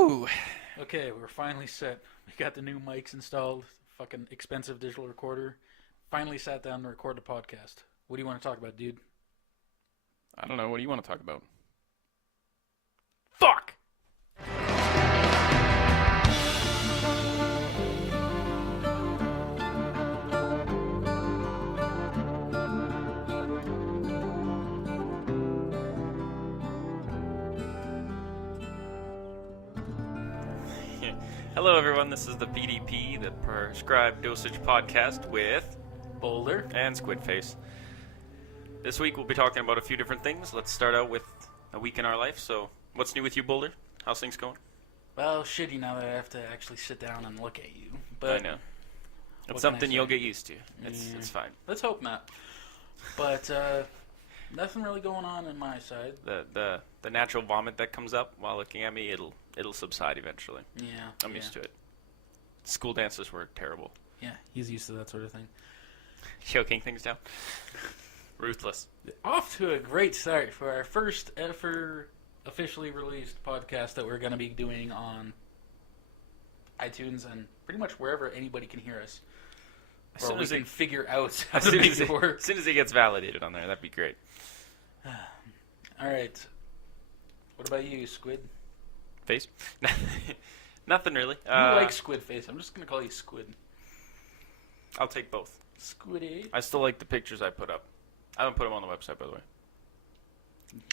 Whew. Okay, we're finally set. We got the new mics installed. Fucking expensive digital recorder. Finally sat down to record the podcast. What do you want to talk about, dude? I don't know. What do you want to talk about? Fuck! Hello, everyone. This is the PDP, the Prescribed Dosage podcast with Boulder. and Squidface. This week we'll be talking about a few different things. Let's start out with a week in our life. So, what's new with you, Boulder? How's things going? Well, shitty now that I have to actually sit down and look at you. But I know. It's something you'll get used to. It's fine. Let's hope not. But nothing really going on my side. The natural vomit that comes up while looking at me, it'll subside eventually. Yeah. I'm used to it. School dances were terrible. Yeah, he's used to that sort of thing. Choking things down. Ruthless. Off to a great start for our first ever officially released podcast that we're going to be doing on iTunes and pretty much wherever anybody can hear us. As soon as we can figure out how As to soon make as it work. as soon as it gets validated on there, that'd be great. All right. What about you, Squid? Face? Nothing really. You like Squid Face. I'm just going to call you Squid. I'll take both. Squiddy. I still like the pictures I put up. I don't put them on the website, by the way.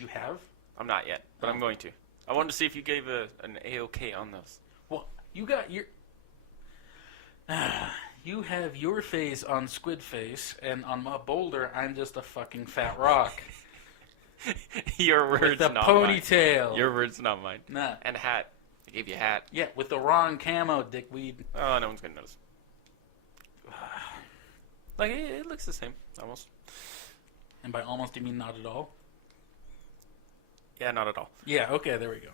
You have? I'm not yet, but I'm going to. I wanted to see if you gave an A-OK on those. Well, you got your... you have your face on Squid Face, and on my Boulder, I'm just a fucking fat rock. Your words, with a not ponytail. mine. Your words, not mine. Nah. And a hat. I gave you a hat. Yeah, with the wrong camo, dickweed. Oh, no one's gonna notice. Like, it looks the same, almost. And by almost, you mean not at all? Yeah, not at all. Yeah, okay, there we go.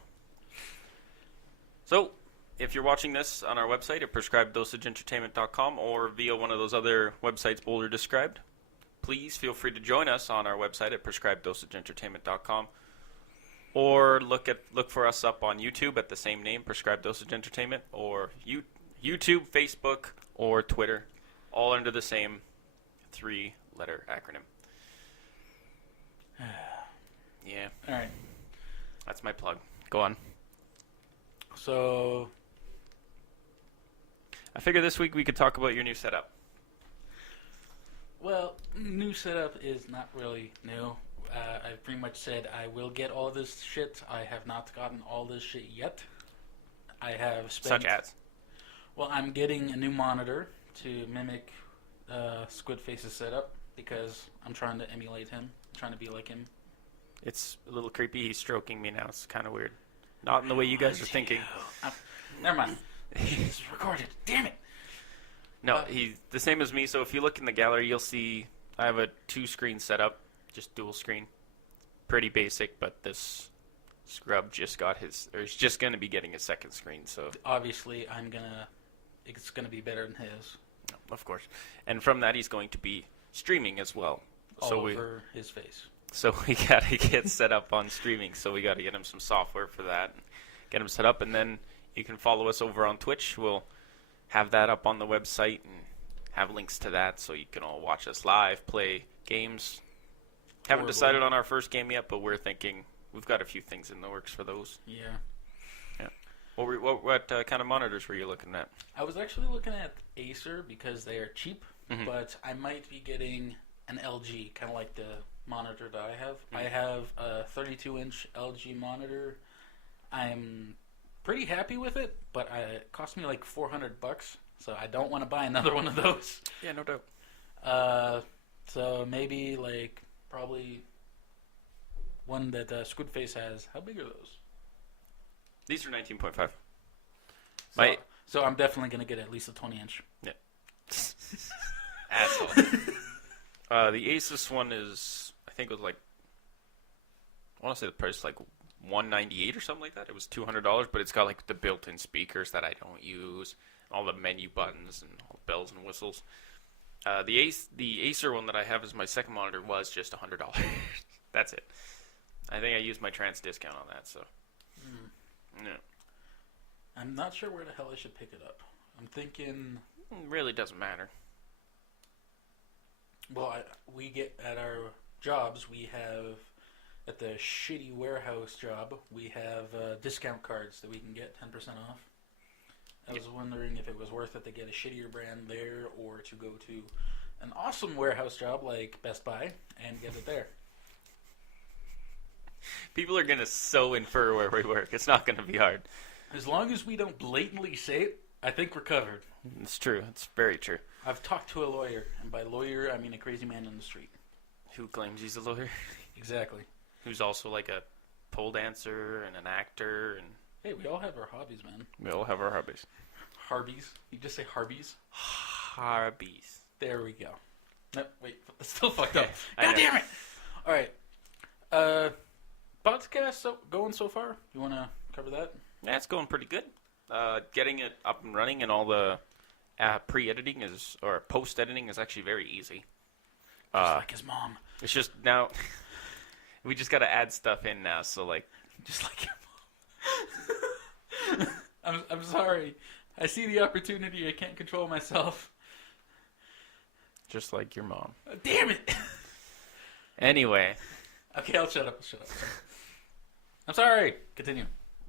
So, if you're watching this on our website at prescribeddosageentertainment.com or via one of those other websites Boulder described, please feel free to join us on our website at prescribeddosageentertainment.com or look for us up on YouTube at the same name, Prescribed Dosage Entertainment, or YouTube, Facebook, or Twitter, all under the same 3-letter acronym. Yeah. All right. That's my plug. Go on. So, I figure this week we could talk about your new setup. well, new setup is not really new. I've pretty much said I will get all this shit. I have not gotten all this shit yet. I have spent... Such as? Well, I'm getting a new monitor to mimic Squidface's setup because I'm trying to emulate him. I'm trying to be like him. It's a little creepy. He's stroking me now. It's kind of weird. Not in the way you guys are thinking. Never mind. It's recorded. Damn it. No, he's the same as me. So if you look in the gallery, you'll see I have a 2-screen setup, just dual screen. Pretty basic, but this scrub just got he's just going to be getting his second screen. So obviously, it's gonna be better than his. Of course. And from that, he's going to be streaming as well. All over his face. So we got to get set up on streaming. So we got to get him some software for that. Get him set up. And then you can follow us over on Twitch. We'll have that up on the website and have links to that so you can all watch us live, play games. Haven't decided on our first game yet, but we're thinking we've got a few things in the works for those. Yeah. Yeah. What kind of monitors were you looking at? I was actually looking at Acer because they are cheap, but I might be getting an LG, kind of like the monitor that I have. I have a 32-inch LG monitor. I'm pretty happy with it, but it cost me like $400, so I don't want to buy another one of those. Yeah, no doubt. So maybe probably one that Squidface has. How big are those? These are 19.5. So I'm definitely going to get at least a 20-inch. Yeah. Asshole. The Asus one is, I think it was I want to say the price is $198 or something like that. It was $200, but it's got the built-in speakers that I don't use, all the menu buttons and all the bells and whistles. The Acer one that I have as my second monitor was just $100. That's it. I think I used my trans discount on that, so. Yeah. I'm not sure where the hell I should pick it up. I'm thinking... It really doesn't matter. Well, we get at our jobs, we have... At the shitty warehouse job, we have discount cards that we can get 10% off. I was wondering if it was worth it to get a shittier brand there or to go to an awesome warehouse job like Best Buy and get it there. People are going to so infer where we work. It's not going to be hard. As long as we don't blatantly say it, I think we're covered. It's true. It's very true. I've talked to a lawyer, and by lawyer, I mean a crazy man in the street. Who claims he's a lawyer? Exactly. Who's also like a pole dancer and an actor. And hey, we all have our hobbies, man. we all have our hobbies. Harbies. You just say Harbies? Hobbies. There we go. No, wait, that's still fucked up. I God know. damn it! Alright. Podcast going so far? You want to cover that? Yeah, it's going pretty good. Getting it up and running and all the pre-editing or post-editing is actually very easy. Just like his mom. It's just now... We just got to add stuff in now, so like... Just like your mom. I'm sorry. I see the opportunity. I can't control myself. Just like your mom. Damn it! Anyway. Okay, I'll shut up. I'm sorry. Continue.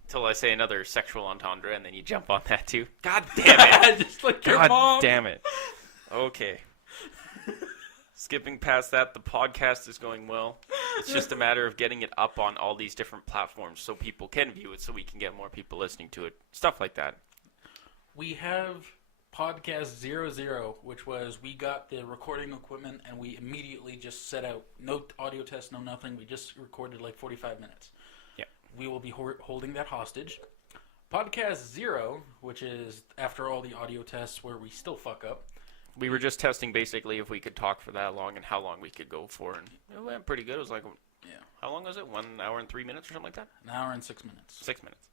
Until I say another sexual entendre, and then you jump on that too. God damn it! Just like your God mom. damn it. Okay. Skipping past that, the podcast is going well. It's just a matter of getting it up on all these different platforms so people can view it, so we can get more people listening to it. Stuff like that. We have podcast 00, which was we got the recording equipment and we immediately just set out. No audio test, no nothing. We just recorded like 45 minutes. Yeah. We will be holding that hostage. Podcast 0, which is after all the audio tests where we still fuck up. We were just testing basically if we could talk for that long and how long we could go for, and it went pretty good. It was like, how long was it? 1 hour and 3 minutes or something like that? An hour and 6 minutes. 6 minutes.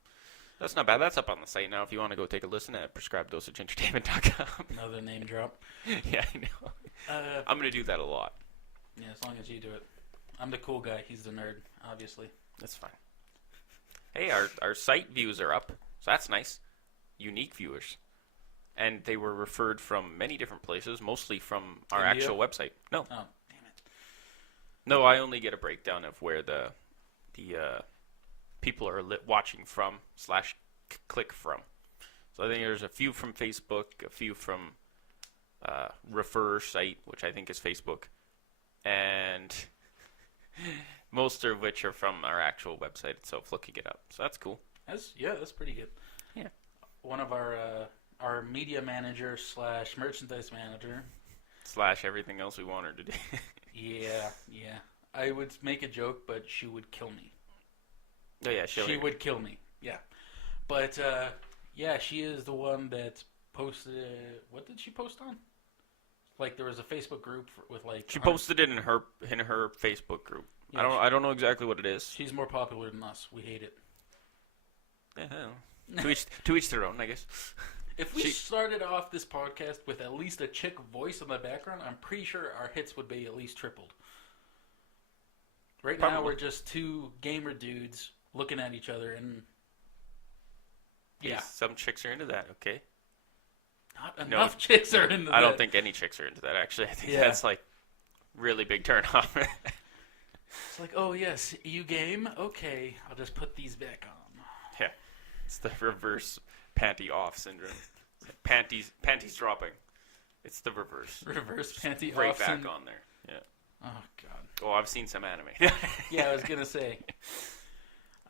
That's not bad. That's up on the site now if you want to go take a listen at prescribeddosageentertainment.com. Another name drop. Yeah, I know. I'm going to do that a lot. Yeah, as long as you do it. I'm the cool guy. He's the nerd, obviously. That's fine. Hey, our site views are up, so that's nice. Unique viewers. And they were referred from many different places, mostly from our India? actual website. No. Oh, damn it. No, I only get a breakdown of where the people are watching from / click from. So I think there's a few from Facebook, a few from Refer site, which I think is Facebook, and most of which are from our actual website itself, looking it up. So that's cool. That's pretty good. Yeah. One of our media manager / merchandise manager / everything else we want her to do. Yeah. I would make a joke, but she would kill me. Oh yeah, she would kill me. Yeah, but she is the one that posted. What did she post on? Like there was a Facebook group with like. She posted it in her Facebook group. Yeah, I don't know exactly what it is. She's more popular than us. We hate it. Yeah, to each their own, I guess. If we started off this podcast with at least a chick voice in the background, I'm pretty sure our hits would be at least tripled. Right now, we're just two gamer dudes looking at each other, and yeah, some chicks are into that. Okay, not enough chicks are into that. I don't think any chicks are into that. Actually, I think that's like really big turn off. It's like, oh yes, you game? Okay, I'll just put these back on. Yeah, it's the reverse panty off syndrome. Panties dropping. It's the reverse. Reverse panty right off. Right back on there. Yeah. Oh god. Oh, I've seen some anime. Yeah, I was gonna say.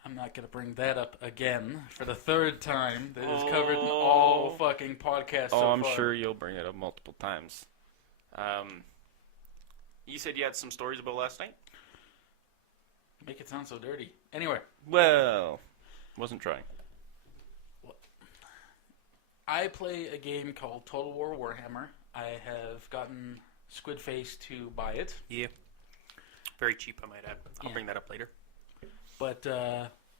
I'm not gonna bring that up again for the third time. That is covered in all fucking podcasts. So I'm far. sure you'll bring it up multiple times. You said you had some stories about last night? Make it sound so dirty. Anyway. Well, wasn't trying. I play a game called Total War Warhammer. I have gotten Squidface to buy it. Yeah. Very cheap, I might add. I'll bring that up later. But,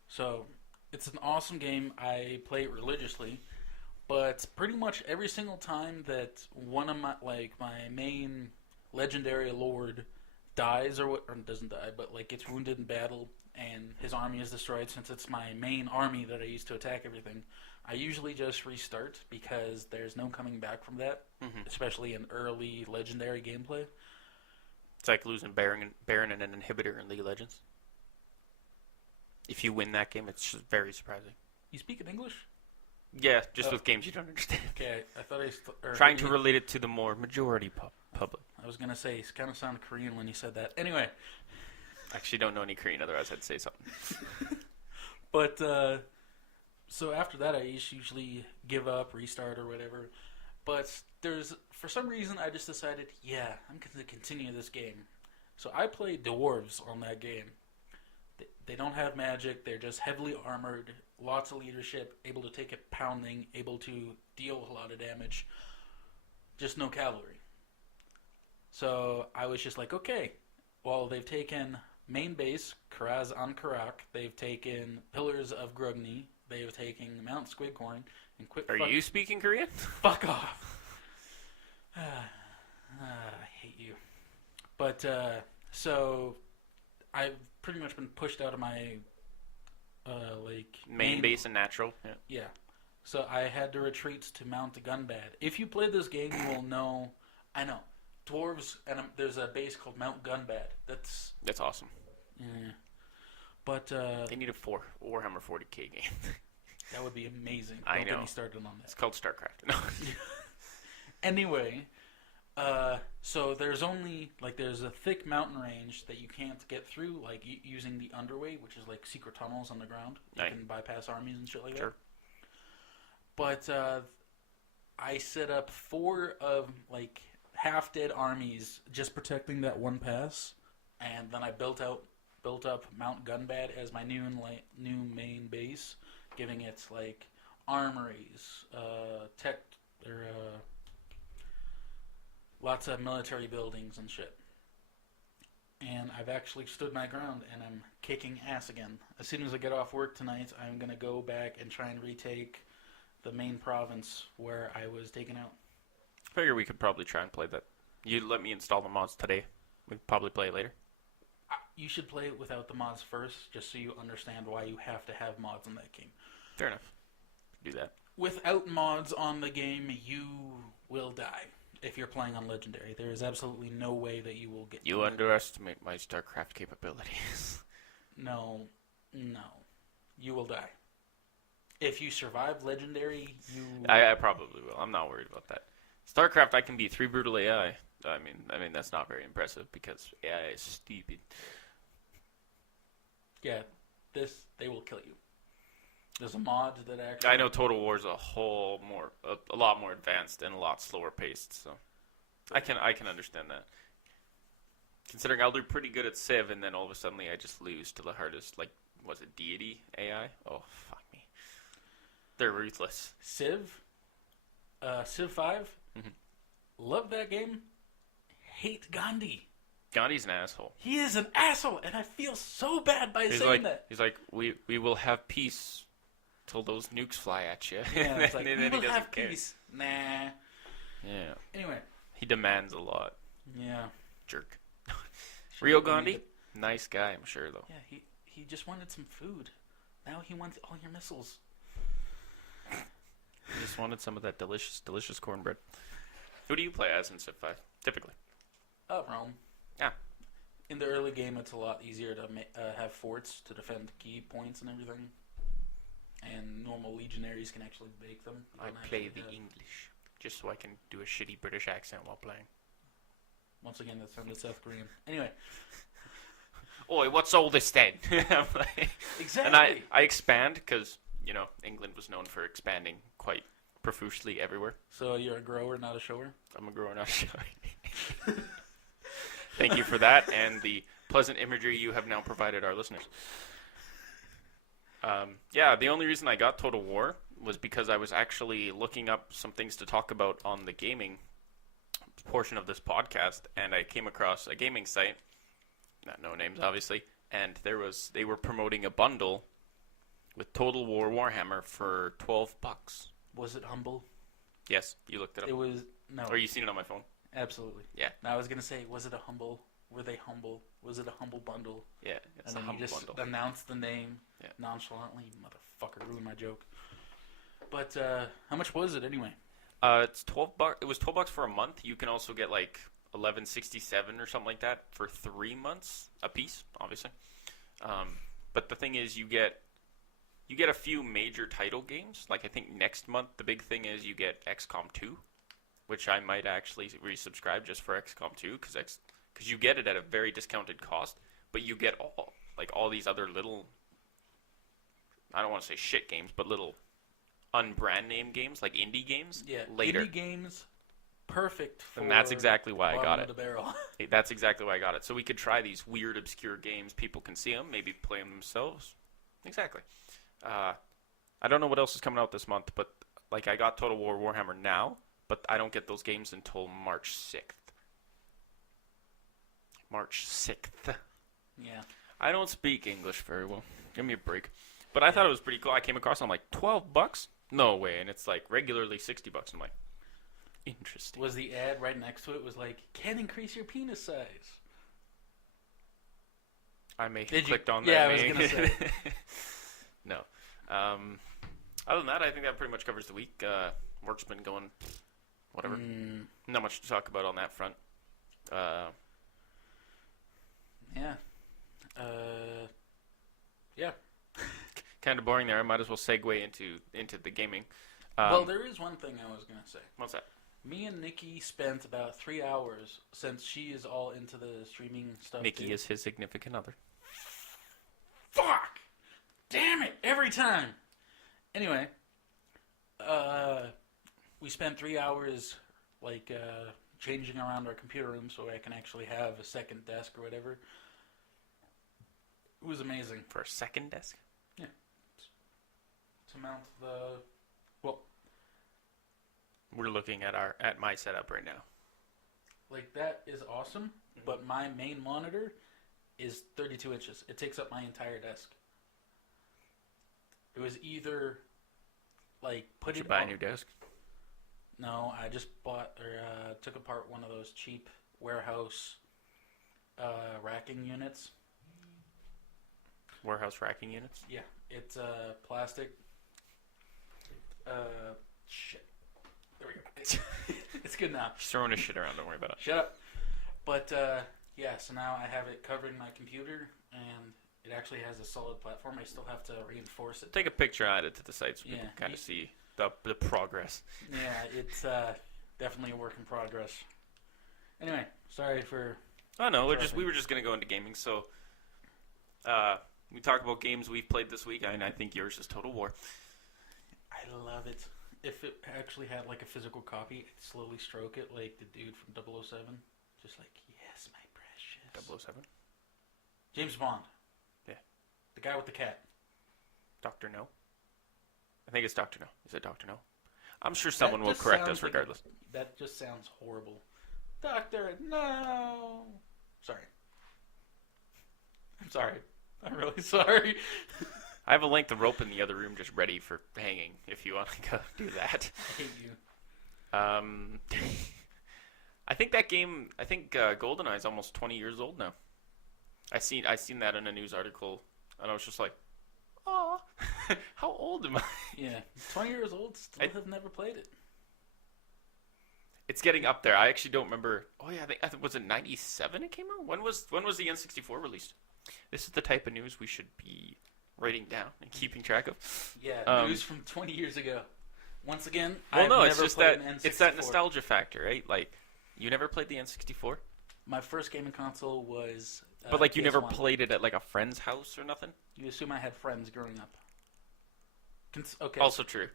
so, it's an awesome game. I play it religiously. But pretty much every single time that one of my main legendary lord dies, or doesn't die, but, like, gets wounded in battle, and his army is destroyed, since it's my main army that I use to attack everything, I usually just restart because there's no coming back from that, especially in early legendary gameplay. It's like losing Baron and an inhibitor in League of Legends. If you win that game, it's just very surprising. You speak in English? Yeah, just with games you don't understand. Okay, I thought Trying to relate it to the more majority public. I was gonna say, it kind of sounded Korean when you said that. Anyway. I actually don't know any Korean, otherwise I'd say something. But, so after that, I usually give up, restart, or whatever. But for some reason, I just decided, I'm going to continue this game. So I play dwarves on that game. They don't have magic, they're just heavily armored, lots of leadership, able to take a pounding, able to deal a lot of damage. Just no cavalry. So I was just like, okay, well, they've taken main base, Karaz on Karak, they've taken Pillars of Grugni, they've taken Mount Squidcorn, and Are you speaking Korean? Fuck off. I hate you. But, so I've pretty much been pushed out of my, main base and natural. Yeah. So I had to retreat to Mount Gunbad. If you play this game, you will know. I know. Dwarves, and there's a base called Mount Gunbad. That's awesome. Yeah. But, they need a Warhammer 40k game. That would be amazing. I Don't know. get me started on that. It's called StarCraft. No. Anyway, so there's a thick mountain range that you can't get through, like using the underway, which is like secret tunnels underground. You can bypass armies and shit like that. But I set up 4 of like half-dead armies just protecting that one pass, and then I built up Mount Gunbad as my new main base, giving it like armories, tech, or lots of military buildings and shit. And I've actually stood my ground, and I'm kicking ass again. As soon as I get off work tonight, I'm gonna go back and try and retake the main province where I was taken out. I figure we could probably try and play that. You let me install the mods today. We could probably play it later. You should play it without the mods first, just so you understand why you have to have mods on that game. Fair enough. Do that. Without mods on the game, you will die. If you're playing on Legendary, there is absolutely no way that you will get. You underestimate my StarCraft capabilities. No. You will die. If you survive Legendary, you... I probably will. I'm not worried about that. StarCraft, I can beat 3 brutal AI. I mean that's not very impressive because AI is stupid. Yeah, they will kill you. There's a mod that actually... I know Total War is a lot more advanced and a lot slower paced, so I can understand that. Considering I'll do pretty good at Civ, and then all of a sudden I just lose to the hardest, like, was it Deity AI? Oh, fuck me. They're ruthless. Civ 5, love that game, hate Gandhi. Gandhi's an asshole. He is an asshole, and I feel so bad by saying that. He's like, we will have peace till those nukes fly at you. Yeah, it's like, we will have care. peace. Nah. Yeah. Anyway. He demands a lot. Yeah. Jerk. Rio Gandhi? Nice guy, I'm sure, though. Yeah, he just wanted some food. Now he wants all your missiles. He just wanted some of that delicious, delicious cornbread. Who do you play as in Civ 5, typically? Rome. Yeah. In the early game, it's a lot easier to have forts to defend key points and everything. And normal legionaries can actually bake them. I play the English, just so I can do a shitty British accent while playing. Once again, that sounded South Korean. Anyway. Oi, what's all this then? Exactly. And I expand because, England was known for expanding quite profusely everywhere. So you're a grower, not a shower? I'm a grower, not a shower. Thank you for that and the pleasant imagery you have now provided our listeners. The only reason I got Total War was because I was actually looking up some things to talk about on the gaming portion of this podcast, and I came across a gaming site, no names obviously, and they were promoting a bundle with Total War Warhammer for $12. Was it humble? Yes, you looked it up. It was no. Or you seen it on my phone? Absolutely. Yeah. Now I was gonna say, was it a humble? Were they humble? Was it a humble bundle? Yeah, it's and a then humble you just bundle. announced the name nonchalantly. Motherfucker, ruined my joke. But how much was it anyway? It's $12. It was $12 for a month. You can also get like $11.67 or something like that for 3 months a piece, obviously. But the thing is, you get a few major title games. Like I think next month the big thing is you get XCOM 2, which I might actually resubscribe just for XCOM 2 because you get it at a very discounted cost, but you get all these other little, I don't want to say shit games, but little unbrand name games, like indie games, later. Indie games, perfect for and that's exactly why I got it. The barrel. That's exactly why I got it. So we could try these weird, obscure games. People can see them, maybe play them themselves. Exactly. I don't know what else is coming out this month, but like I got Total War Warhammer now, but I don't get those games until March 6th. March 6th. Yeah. I don't speak English very well. Give me a break. But I thought it was pretty cool. I came across it, I'm like, $12? No way. And it's like regularly $60. I'm like, interesting. Was the ad right next to it was like, can increase your penis size? I may have clicked on that. Yeah, I was going to say. No. Other than that, I think that pretty much covers the week. Work's been going, whatever. Not much to talk about on that front. Yeah. Yeah. Kind of boring there. I might as well segue into the gaming. Well, there is one thing I was going to say. What's that? Me and Nikki spent about 3 hours, since she is all into the streaming stuff. Nikki is his significant other. Fuck! Damn it! Every time! Anyway, we spent 3 hours, like, changing around our computer room so I can actually have a second desk or whatever. It was amazing. For a second desk? Yeah. To mount the... Well... We're looking at my setup right now. Like, that is awesome, but my main monitor is 32 inches. It takes up my entire desk. It was either, like, Did you buy a new desk? No, I just bought, or took apart one of those cheap warehouse racking units. Warehouse racking units? Yeah, it's plastic. Shit. There we go. It's good now. He's throwing his shit around. Don't worry about it. Shut up. But, yeah, so now I have it covering my computer, and it actually has a solid platform. I still have to reinforce it. Take a picture and add it to the site so people can kind of see the progress. Yeah, it's definitely a work in progress. Anyway, sorry for... Oh, no, we were just going to go into gaming, so... we talk about games we've played this week, and I think yours is Total War. I love it. If it actually had, like, a physical copy, I'd slowly stroke it like the dude from 007. Just like, yes, my precious. 007? James Bond. Yeah. The guy with the cat. Dr. No? I think it's Dr. No. Is it Dr. No? I'm sure someone will correct us regardless. That just sounds horrible. Doctor, no! Sorry. I'm sorry. I'm really sorry. I have a length of rope in the other room just ready for hanging if you want to go do that. I hate you. I think that game, GoldenEye is almost 20 years old now. I seen that in a news article, and I was just like, oh, how old am I? Yeah, 20 years old, still have never played it. It's getting up there. I actually don't remember. Oh yeah, I think was it 97 it came out? When was the N64 released? This is the type of news we should be writing down and keeping track of. Yeah, news from 20 years ago. Once again, it's just that it's that nostalgia factor, right? Like, you never played the N64? My first gaming console was. But like, you PS1. never played it at like a friend's house or nothing? You assume I had friends growing up. Okay. Also true.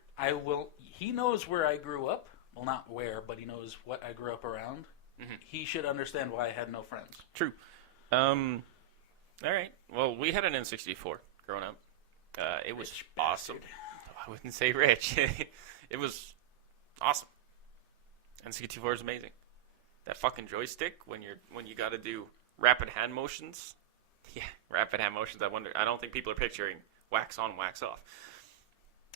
He knows where I grew up. Well, not where, but he knows what I grew up around. Mm-hmm. He should understand why I had no friends. True. All right. Well, we had an N64 growing up. It was awesome. I wouldn't say rich. It was awesome. N64 is amazing. That fucking joystick when you got to do rapid hand motions. Yeah, rapid hand motions. I don't think people are picturing wax on, wax off.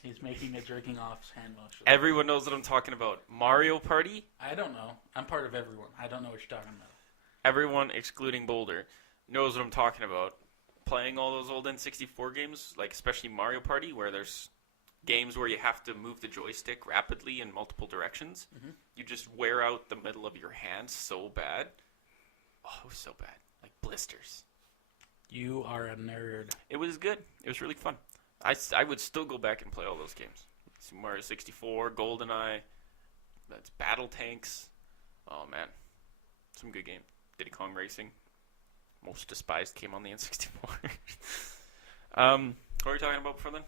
He's making a jerking off hand motion. Everyone knows what I'm talking about. Mario Party? I don't know. I'm part of everyone. I don't know what you're talking about. Everyone excluding Boulder knows what I'm talking about. Playing all those old N64 games, like especially Mario Party, where there's games where you have to move the joystick rapidly in multiple directions. Mm-hmm. You just wear out the middle of your hand so bad. Oh, it was so bad. Like blisters. You are a nerd. It was good. It was really fun. I would still go back and play all those games. Mario 64, GoldenEye, that's Battle Tanks. Oh, man. Some good game. Diddy Kong Racing. Most despised came on the N64. What were you talking about before then?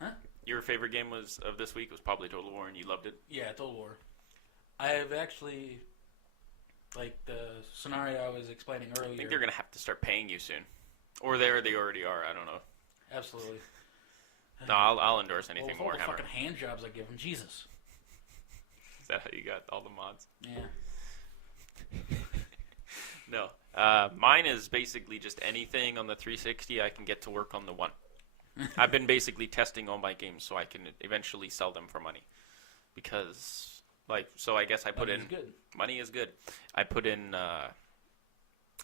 Huh? Your favorite game of this week was probably Total War, and you loved it? Yeah, Total War. I have actually, like the scenario I was explaining earlier. I think they're going to have to start paying you soon. Or they already are. I don't know. Absolutely. No, I'll endorse anything more. All the fucking hand jobs I give them. Jesus. Is that how you got all the mods? Yeah. No. Mine is basically just anything on the 360 I can get to work on the One. I've been basically testing all my games so I can eventually sell them for money. Because, so I guess I put in... Money is good. I put in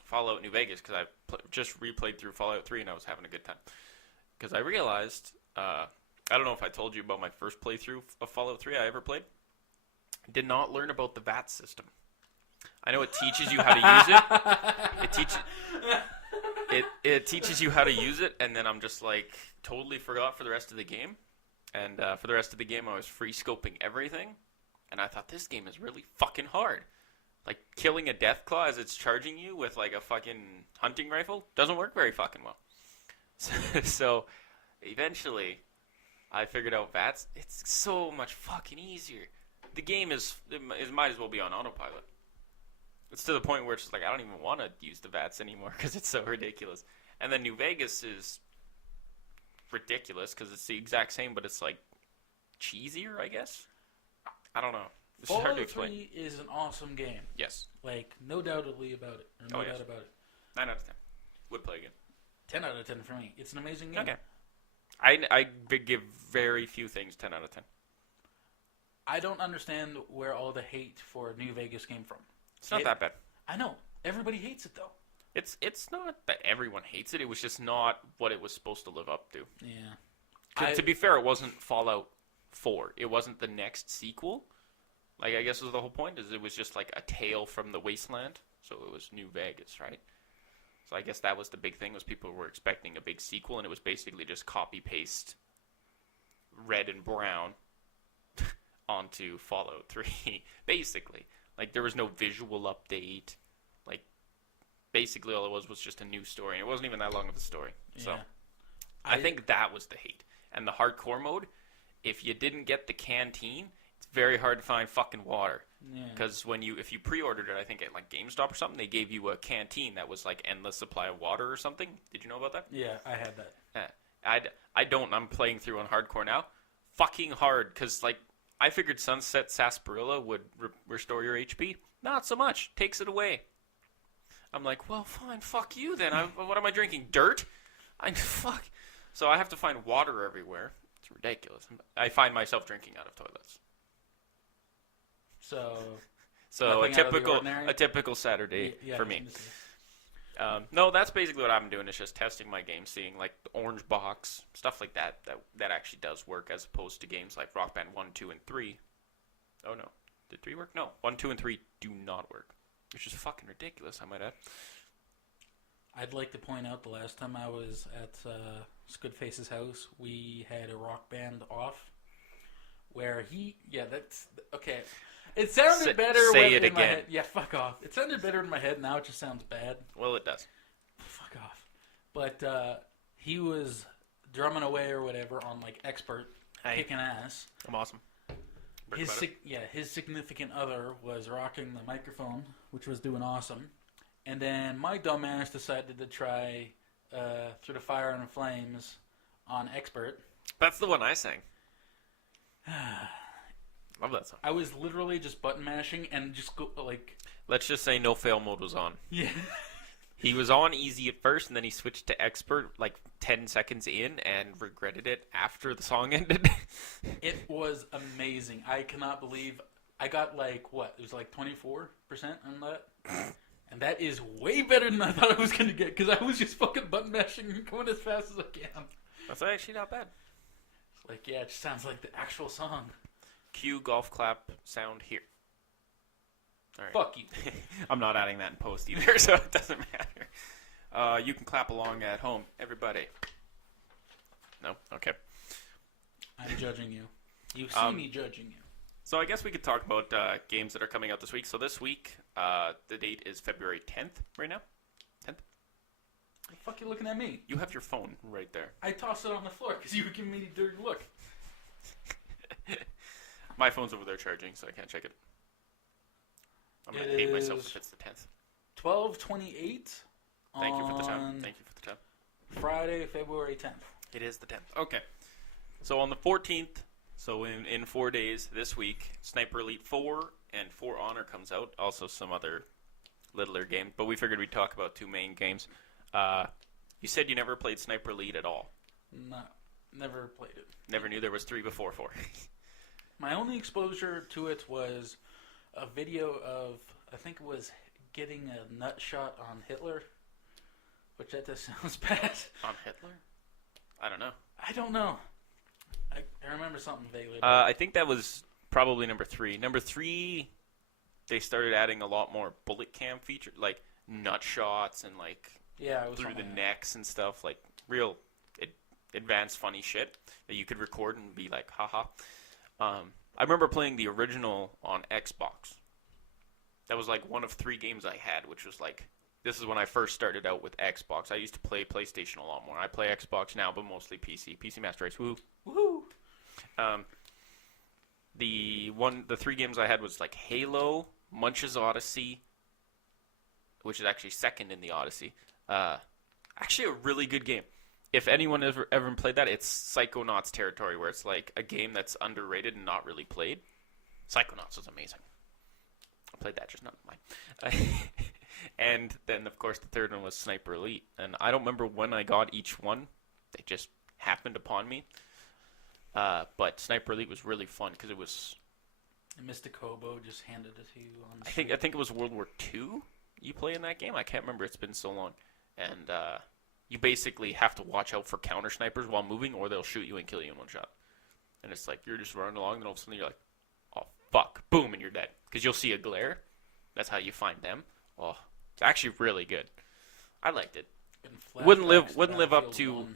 Fallout New Vegas because I just replayed through Fallout 3 and I was having a good time. Because I realized... I don't know if I told you about my first playthrough of Fallout 3 I ever played. I did not learn about the VAT system. I know it teaches you how to use it. It teaches you how to use it, and then I'm just like totally forgot for the rest of the game. And for the rest of the game, I was free scoping everything, and I thought this game is really fucking hard. Like killing a deathclaw as it's charging you with like a fucking hunting rifle doesn't work very fucking well. So eventually, I figured out VATS. It's so much fucking easier. The game might as well be on autopilot. It's to the point where it's just like, I don't even want to use the VATS anymore because it's so ridiculous. And then New Vegas is ridiculous because it's the exact same, but it's like cheesier, I guess. I don't know. It's hard to explain. Fallout 3 is an awesome game. Yes. Like, no doubtedly about it. Or no doubt about it. 9 out of 10. Would play again. 10 out of 10 for me. It's an amazing game. Okay. I give very few things 10 out of 10. I don't understand where all the hate for New Vegas came from. It's not that bad. I know. Everybody hates it, though. It's not that everyone hates it. It was just not what it was supposed to live up to. Yeah. To be fair, it wasn't Fallout 4. It wasn't the next sequel. Like, I guess was the whole point, is it was just like a tale from the wasteland. So it was New Vegas, right? So I guess that was the big thing, was people were expecting a big sequel, and it was basically just copy-paste red and brown onto Fallout 3, basically. Like, there was no visual update. Like, basically all it was just a new story, and it wasn't even that long of a story. So, yeah. I think that was the hate. And the hardcore mode, if you didn't get the canteen, it's very hard to find fucking water. Because if you pre-ordered it, I think at like GameStop or something, they gave you a canteen that was like endless supply of water or something. Did you know about that? Yeah, I had that. I don't. I'm playing through on hardcore now. Fucking hard, because like I figured Sunset Sarsaparilla would restore your HP. Not so much. Takes it away. I'm like, well, fine, fuck you then. What am I drinking? Dirt? Fuck. So I have to find water everywhere. It's ridiculous. I find myself drinking out of toilets. So a typical Saturday for me. No, that's basically what I'm doing. Is just testing my game, seeing like the orange box stuff like that actually does work, as opposed to games like Rock Band 1, 2, and 3. Oh no, did 3 work? No, 1, 2, and 3 do not work, which is fucking ridiculous, I might add. I'd like to point out the last time I was at Squidface's house, we had a Rock Band off, where that's okay. It sounded better in my head. Yeah, fuck off. It sounded better in my head. Now it just sounds bad. Well, it does. Fuck off. But he was drumming away or whatever on like Expert, kicking ass. I'm awesome. His significant other was rocking the microphone, which was doing awesome. And then my dumbass decided to try Through the Fire and Flames on Expert. That's the one I sang. Love that song. I was literally just button mashing and just go like. Let's just say no fail mode was on. Yeah. He was on easy at first, and then he switched to expert like 10 seconds in and regretted it after the song ended. It was amazing. I cannot believe I got like what? It was like 24% on that. And that is way better than I thought I was going to get, because I was just fucking button mashing and going as fast as I can. That's actually not bad. It's like, yeah, it just sounds like the actual song. Cue golf clap sound here. All right. Fuck you. I'm not adding that in post either, so it doesn't matter. You can clap along at home, everybody. No? Okay. I'm judging you. You see me judging you. So I guess we could talk about games that are coming out this week. So this week, the date is February 10th right now. 10th? The fuck you looking at me? You have your phone right there. I tossed it on the floor because you were giving me the dirty look. My phone's over there charging, so I can't check it. I'm going to hate myself if it's the 10th. 12/28. Thank you for the time. Thank you for the time. Friday, February 10th. It is the 10th. Okay. So on the 14th, so in 4 days this week, Sniper Elite 4 and For Honor comes out. Also some other littler games, but we figured we'd talk about two main games. You said you never played Sniper Elite at all. No, never played it. Never knew there was 3 before 4. My only exposure to it was a video of, I think it was getting a nut shot on Hitler, which that just sounds bad. On Hitler? I don't know. I don't know. I remember something vaguely. I think that was probably number 3. Number 3, they started adding a lot more bullet cam feature, like nut shots and like it was through the necks and stuff, like real advanced funny shit that you could record and be like, haha. I remember playing the original on Xbox. That was like one of 3 games I had, which was like, this is when I first started out with Xbox. I used to play PlayStation a lot more. I play Xbox now, but mostly PC. PC Master Race, woo. Woohoo! The 3 games I had was like Halo, Munch's Odyssey, which is actually second in the Odyssey. Actually a really good game. If anyone ever played that, it's Psychonauts territory, where it's like a game that's underrated and not really played. Psychonauts was amazing. I played that, just not mine. And then, of course, the third one was Sniper Elite. And I don't remember when I got each one. They just happened upon me. But Sniper Elite was really fun because it was... And Mr. Kobo just handed it to you on the I think it was World War II you play in that game. I can't remember. It's been so long. And you basically have to watch out for counter snipers while moving, or they'll shoot you and kill you in one shot. And it's like you're just running along, and all of a sudden you're like, oh, fuck. Boom, and you're dead. Because you'll see a glare. That's how you find them. Oh, it's actually really good. I liked it. Wouldn't live up to...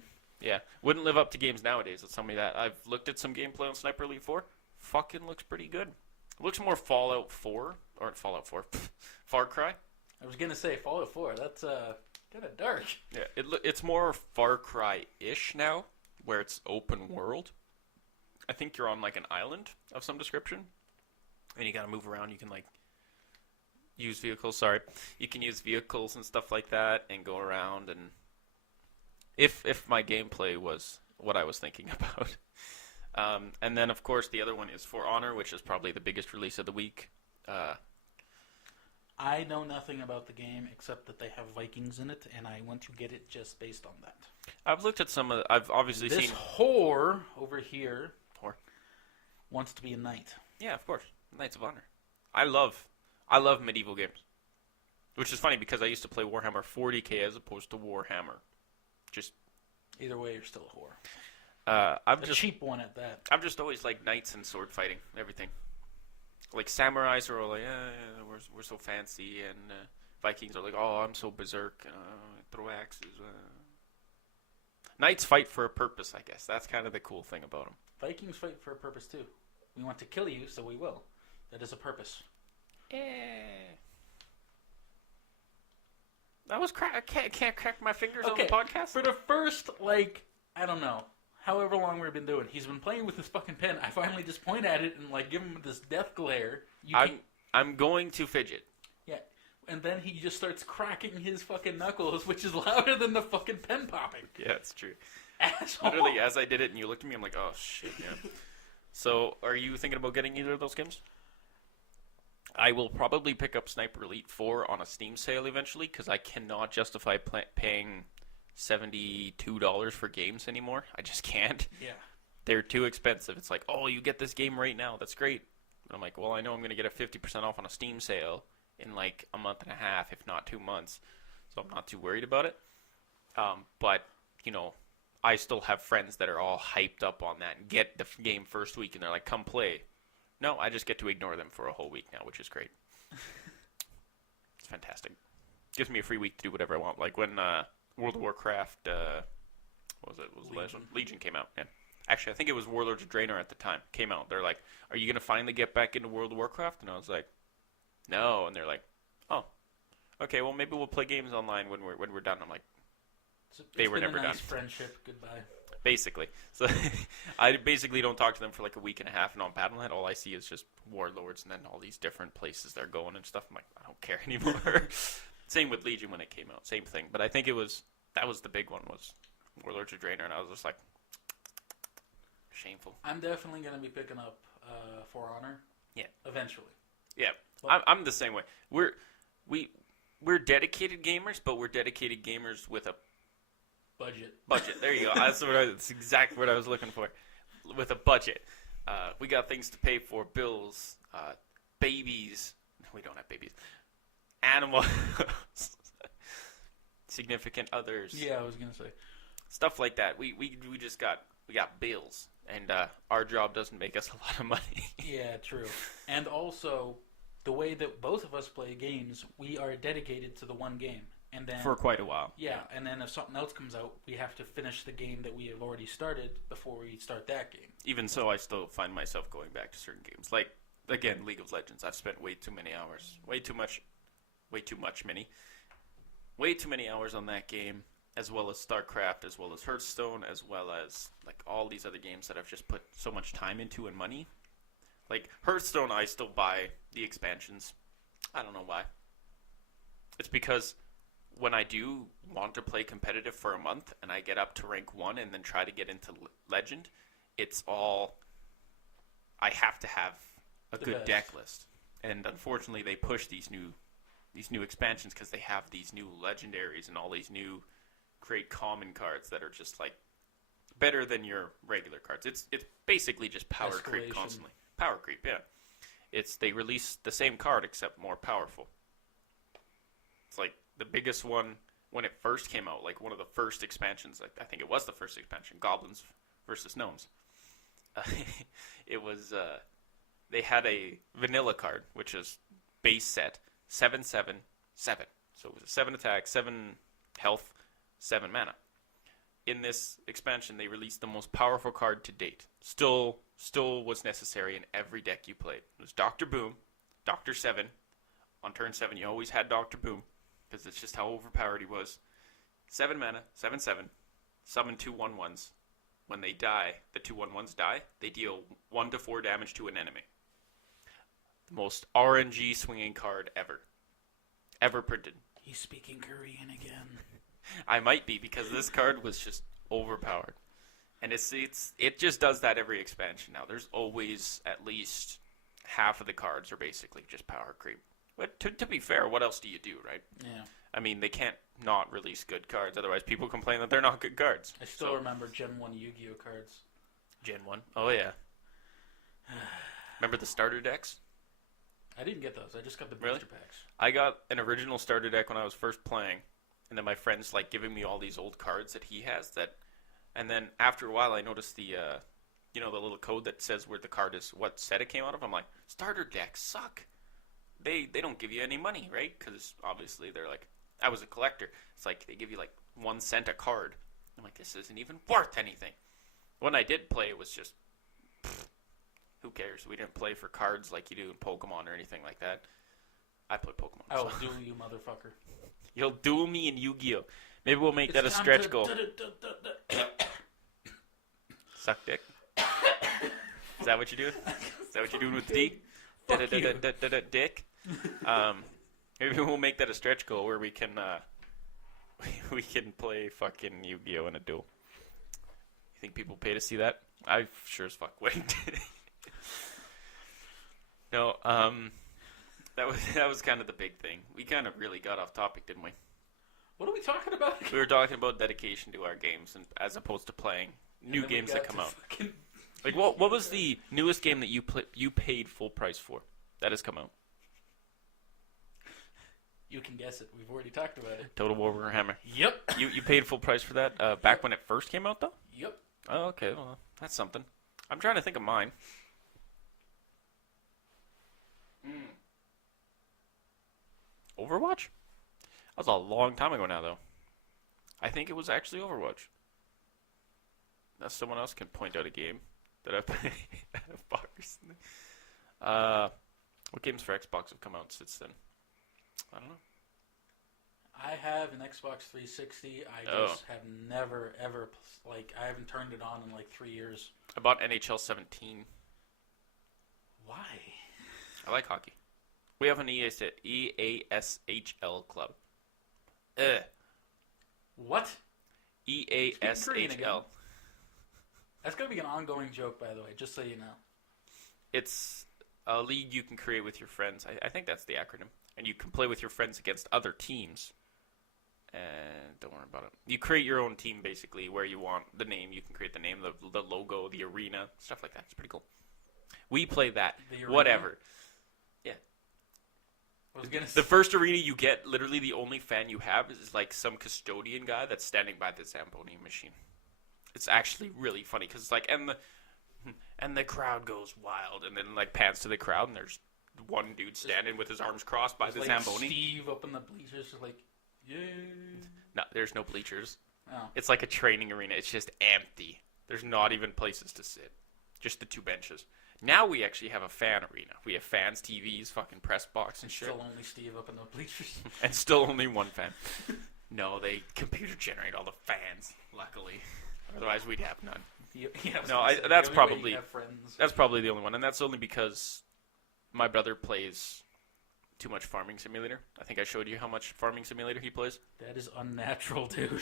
Yeah, wouldn't live up to games nowadays. Let's tell me that. I've looked at some gameplay on Sniper Elite 4. Fucking looks pretty good. It looks more Fallout 4. Or Fallout 4. Far Cry. I was going to say Fallout 4. That's kind of dark. Yeah, it's more Far Cry-ish now, where it's open world. I think you're on like an island of some description. And you gotta move around. You can like use vehicles. Sorry. You can use vehicles and stuff like that and go around and... If my gameplay was what I was thinking about. And then, of course, the other one is For Honor, which is probably the biggest release of the week. I know nothing about the game except that they have Vikings in it, and I want to get it just based on that. I've looked at some of... I've obviously seen... This whore over here Whore. wants to be a knight. Yeah, of course. Knights of Honor. I love medieval games. Which is funny because I used to play Warhammer 40k as opposed to Warhammer. Just either way, you're still a whore. I'm a just cheap one at that. I've just always liked knights and sword fighting, everything. Like samurais are all like, we're so fancy, and Vikings are like, oh, I'm so berserk, throw axes. Knights fight for a purpose, I guess. That's kind of the cool thing about them. Vikings fight for a purpose too. We want to kill you, so we will. That is a purpose. Yeah. That was I can't crack my fingers on the podcast. For the first, I don't know, however long we've been doing, he's been playing with his fucking pen. I finally just point at it and give him this death glare. I'm going to fidget. Yeah, and then he just starts cracking his fucking knuckles, which is louder than the fucking pen popping. Yeah, it's true. Asshole. Literally, as I did it and you looked at me, I'm like, oh shit, yeah. So, are you thinking about getting either of those games? I will probably pick up Sniper Elite 4 on a Steam sale eventually, because I cannot justify paying $72 for games anymore. I just can't. Yeah. They're too expensive. It's like, oh, you get this game right now. That's great. And I'm like, well, I know I'm going to get a 50% off on a Steam sale, in like a month and a half, if not 2 months. So I'm not too worried about it. But, you know, I still have friends that are all hyped up on that and get the game first week, and they're like, come play. No, I just get to ignore them for a whole week now, which is great. It's fantastic. Gives me a free week to do whatever I want. Like when World of Warcraft, what was it? Legion came out. Yeah. Actually, I think it was Warlords of Draenor at the time. Came out. They're like, are you going to finally get back into World of Warcraft? And I was like, no. And they're like, oh, okay, well, maybe we'll play games online when we're done. I'm like, they were never done. Friendship, goodbye. Basically. So I basically don't talk to them for like a week and a half, and on Battle.net, all I see is just Warlords and then all these different places they're going and stuff. I'm like, I don't care anymore. Same with Legion when it came out. Same thing. But I think that was the big one, was Warlords of Draenor, and I was just like, shameful. I'm definitely going to be picking up For Honor. Yeah. Eventually. Yeah. I'm the same way. We're dedicated gamers, but we're dedicated gamers with a budget. There you go. That's exactly what I was looking for. With a budget. We got things to pay for. Bills, babies. We don't have babies. Animals. Significant others. Yeah, I was going to say. Stuff like that. We got bills. And our job doesn't make us a lot of money. Yeah, true. And also, the way that both of us play games, we are dedicated to the one game. And then, for quite a while. Yeah, and then if something else comes out, we have to finish the game that we have already started before we start that game. Even so, I still find myself going back to certain games. Like, again, League of Legends. I've spent way too many hours. Way too much, Mini. Way too many hours on that game, as well as StarCraft, as well as Hearthstone, as well as, like, all these other games that I've just put so much time into and money. Like, Hearthstone, I still buy the expansions. I don't know why. It's because when I do want to play competitive for a month and I get up to rank 1 and then try to get into Legend, it's all, I have to have a good deck list. And unfortunately, they push these new expansions because they have these new legendaries and all these new great common cards that are just like better than your regular cards. It's basically just power creep constantly. Power creep, yeah. They release the same card except more powerful. It's like the biggest one when it first came out, like one of the first expansions, I think it was the first expansion, Goblins versus Gnomes. It was, they had a vanilla card, which is base set, 7/7/7. So it was a 7 attack, 7 health, 7 mana. In this expansion, they released the most powerful card to date. Still was necessary in every deck you played. It was Dr. Boom, Dr. 7. On turn 7, you always had Dr. Boom, because it's just how overpowered he was. 7 mana, 7/7, summon 2 1/1s. When they die, the 2 1/1s die, they deal 1 to 4 damage to an enemy. The most RNG swinging card ever printed. He's speaking Korean again. I might be, because this card was just overpowered. And it just does that every expansion now. There's always at least half of the cards are basically just power creep. But to be fair, what else do you do, right? Yeah. I mean, they can't not release good cards. Otherwise, people complain that they're not good cards. I still remember Gen 1 Yu-Gi-Oh cards. Gen 1? Oh, yeah. Remember the starter decks? I didn't get those. I just got the booster packs. I got an original starter deck when I was first playing. And then my friend's like giving me all these old cards that he has. And then after a while, I noticed the little code that says where the card is, what set it came out of. I'm like, starter decks suck. They don't give you any money, right? Because obviously they're like, I was a collector. It's like they give you like 1 cent a card. I'm like, this isn't even worth anything. When I did play, it was just, who cares? We didn't play for cards like you do in Pokemon or anything like that. I play Pokemon. I will duel you, motherfucker. You'll duel me in Yu-Gi-Oh! Maybe we'll make that a stretch goal. Suck dick. Is that what you're doing? Is that what you're doing with D? Dick? Maybe we'll make that a stretch goal where we can play fucking Yu-Gi-Oh! In a duel. You think people pay to see that? I sure as fuck would. No, that was kind of the big thing. We kind of really got off topic, didn't we? What are we talking about? We were talking about dedication to our games, and as opposed to playing new games that come out. Like, what was the newest game that you paid full price for that has come out? You can guess it. We've already talked about it. Total War Warhammer. Yep. You paid full price for that back when it first came out, though? Yep. Oh, okay. Well, that's something. I'm trying to think of mine. Overwatch? That was a long time ago now, though. I think it was actually Overwatch. Now someone else can point out a game that I've played recently. What games for Xbox have come out since then? I don't know. I have an Xbox 360. I just have never, ever, I haven't turned it on in 3 years. I bought NHL 17. Why? I like hockey. We have an EASHL club. What? EASHL. That's going to be an ongoing joke, by the way, just so you know. It's a league you can create with your friends. I think that's the acronym. And you can play with your friends against other teams. And don't worry about it. You create your own team, basically, where you want the name. You can create the name, the logo, the arena, stuff like that. It's pretty cool. We play that. Whatever. Yeah. The first arena you get, literally the only fan you have is some custodian guy that's standing by the Zamboni machine. It's actually really funny because it's and the crowd goes wild, and then pans to the crowd, and there's one dude standing with his arms crossed by the Zamboni. Steve up in the bleachers, just yeah. No, there's no bleachers. Oh. It's like a training arena. It's just empty. There's not even places to sit. Just the 2 benches. Now we actually have a fan arena. We have fans, TVs, fucking press box and shit. Still only Steve up in the bleachers. And still only one fan. No, they computer generate all the fans, luckily. Otherwise we'd have none. That's probably the only one. And that's only because my brother plays too much Farming Simulator. I think I showed you how much Farming Simulator he plays. That is unnatural, dude.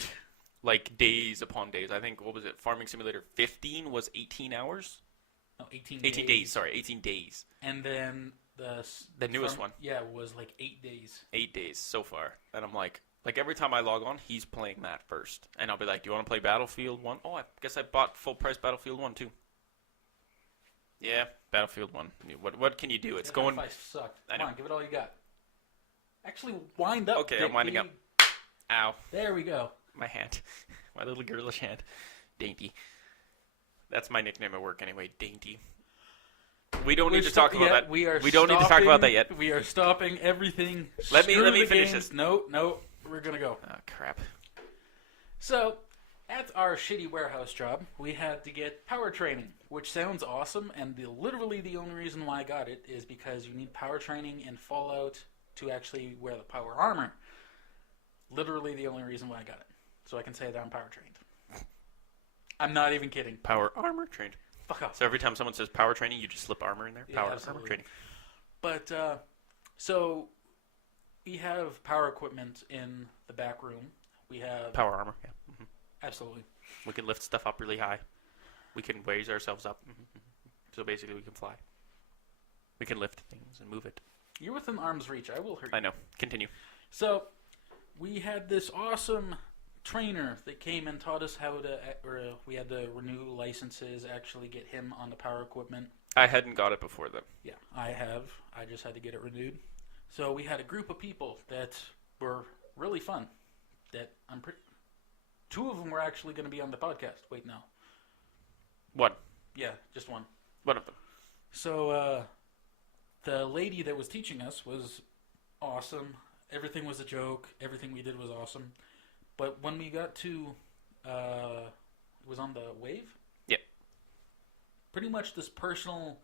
Days upon days. I think, what was it? Farming Simulator 15 was 18 hours? No, 18 days. Sorry, 18 days. And then the newest one. Yeah, was 8 days. 8 days so far. And I'm every time I log on, he's playing that first. And I'll be like, do you want to play Battlefield 1? Oh, I guess I bought full price Battlefield 1 too. Yeah, Battlefield 1. What can you do? It's going... I sucked. Come on, give it all you got. Actually, wind up. Okay, I'm winding up. Ow. There we go. My hand. My little girlish hand. Dainty. That's my nickname at work anyway, Dainty. We don't need to talk about that. We don't need to talk about that yet. We are stopping everything. Let me finish this. No, we're going to go. Oh, crap. So, at our shitty warehouse job, we had to get power training, which sounds awesome, and literally the only reason why I got it is because you need power training in Fallout to actually wear the power armor. Literally the only reason why I got it. So I can say that I'm power trained. I'm not even kidding. Power armor trained. Fuck off. So every time someone says power training, you just slip armor in there? Yeah, power absolutely. armor training. But, so we have power equipment in the back room. We have... Power armor, yeah. Mm-hmm. Absolutely. We can lift stuff up really high. We can raise ourselves up. Mm-hmm. So basically we can fly. We can lift things and move it. You're within arm's reach. I will hurt you. I know. Continue. So, we had this awesome trainer that came and taught us how to, we had to renew licenses, actually get him on the power equipment. I hadn't got it before then. Yeah, I have. I just had to get it renewed. So we had a group of people that were really fun. That two of them were actually going to be on the podcast. Wait, no. One. Yeah, just one. One of them. So, the lady that was teaching us was awesome. Everything was a joke. Everything we did was awesome. But when we got to, it was on the wave? Yep. Pretty much this personal...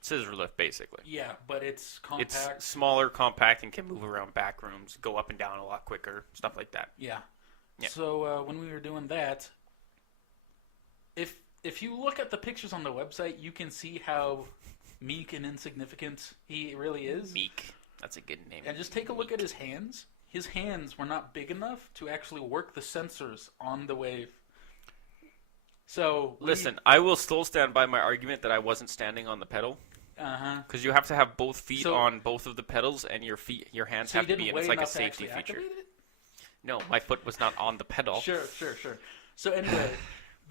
Scissor lift, basically. Yeah, but it's compact. It's smaller, compact, and can move around back rooms, go up and down a lot quicker, stuff like that. Yeah. Yeah. So when we were doing that, if you look at the pictures on the website, you can see how meek and insignificant he really is. Meek. That's a good name. And just take a look at his hands. His hands were not big enough to actually work the sensors on the wave. So listen, I will still stand by my argument that I wasn't standing on the pedal. Because you have to have both feet on both of the pedals, and your hands have to be in. It's like a safety feature. No, my foot was not on the pedal. Sure. So anyway,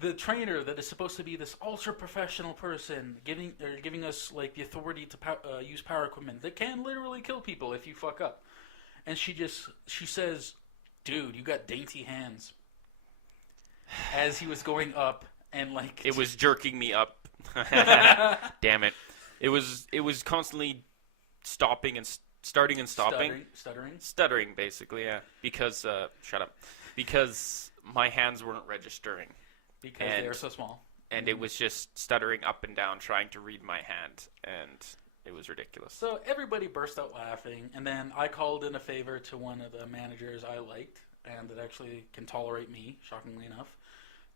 the trainer that is supposed to be this ultra professional person giving us like the authority to use power equipment that can literally kill people if you fuck up. and she says, "Dude, you got dainty hands." As he was going up, and like it was jerking me up. Damn it! It was constantly stopping and starting and stopping, stuttering basically. Yeah, because shut up, because my hands weren't registering because they are so small, and it was just stuttering up and down trying to read my hand, and it was ridiculous. So everybody burst out laughing, and then I called in a favor to one of the managers I liked, and that actually can tolerate me, shockingly enough,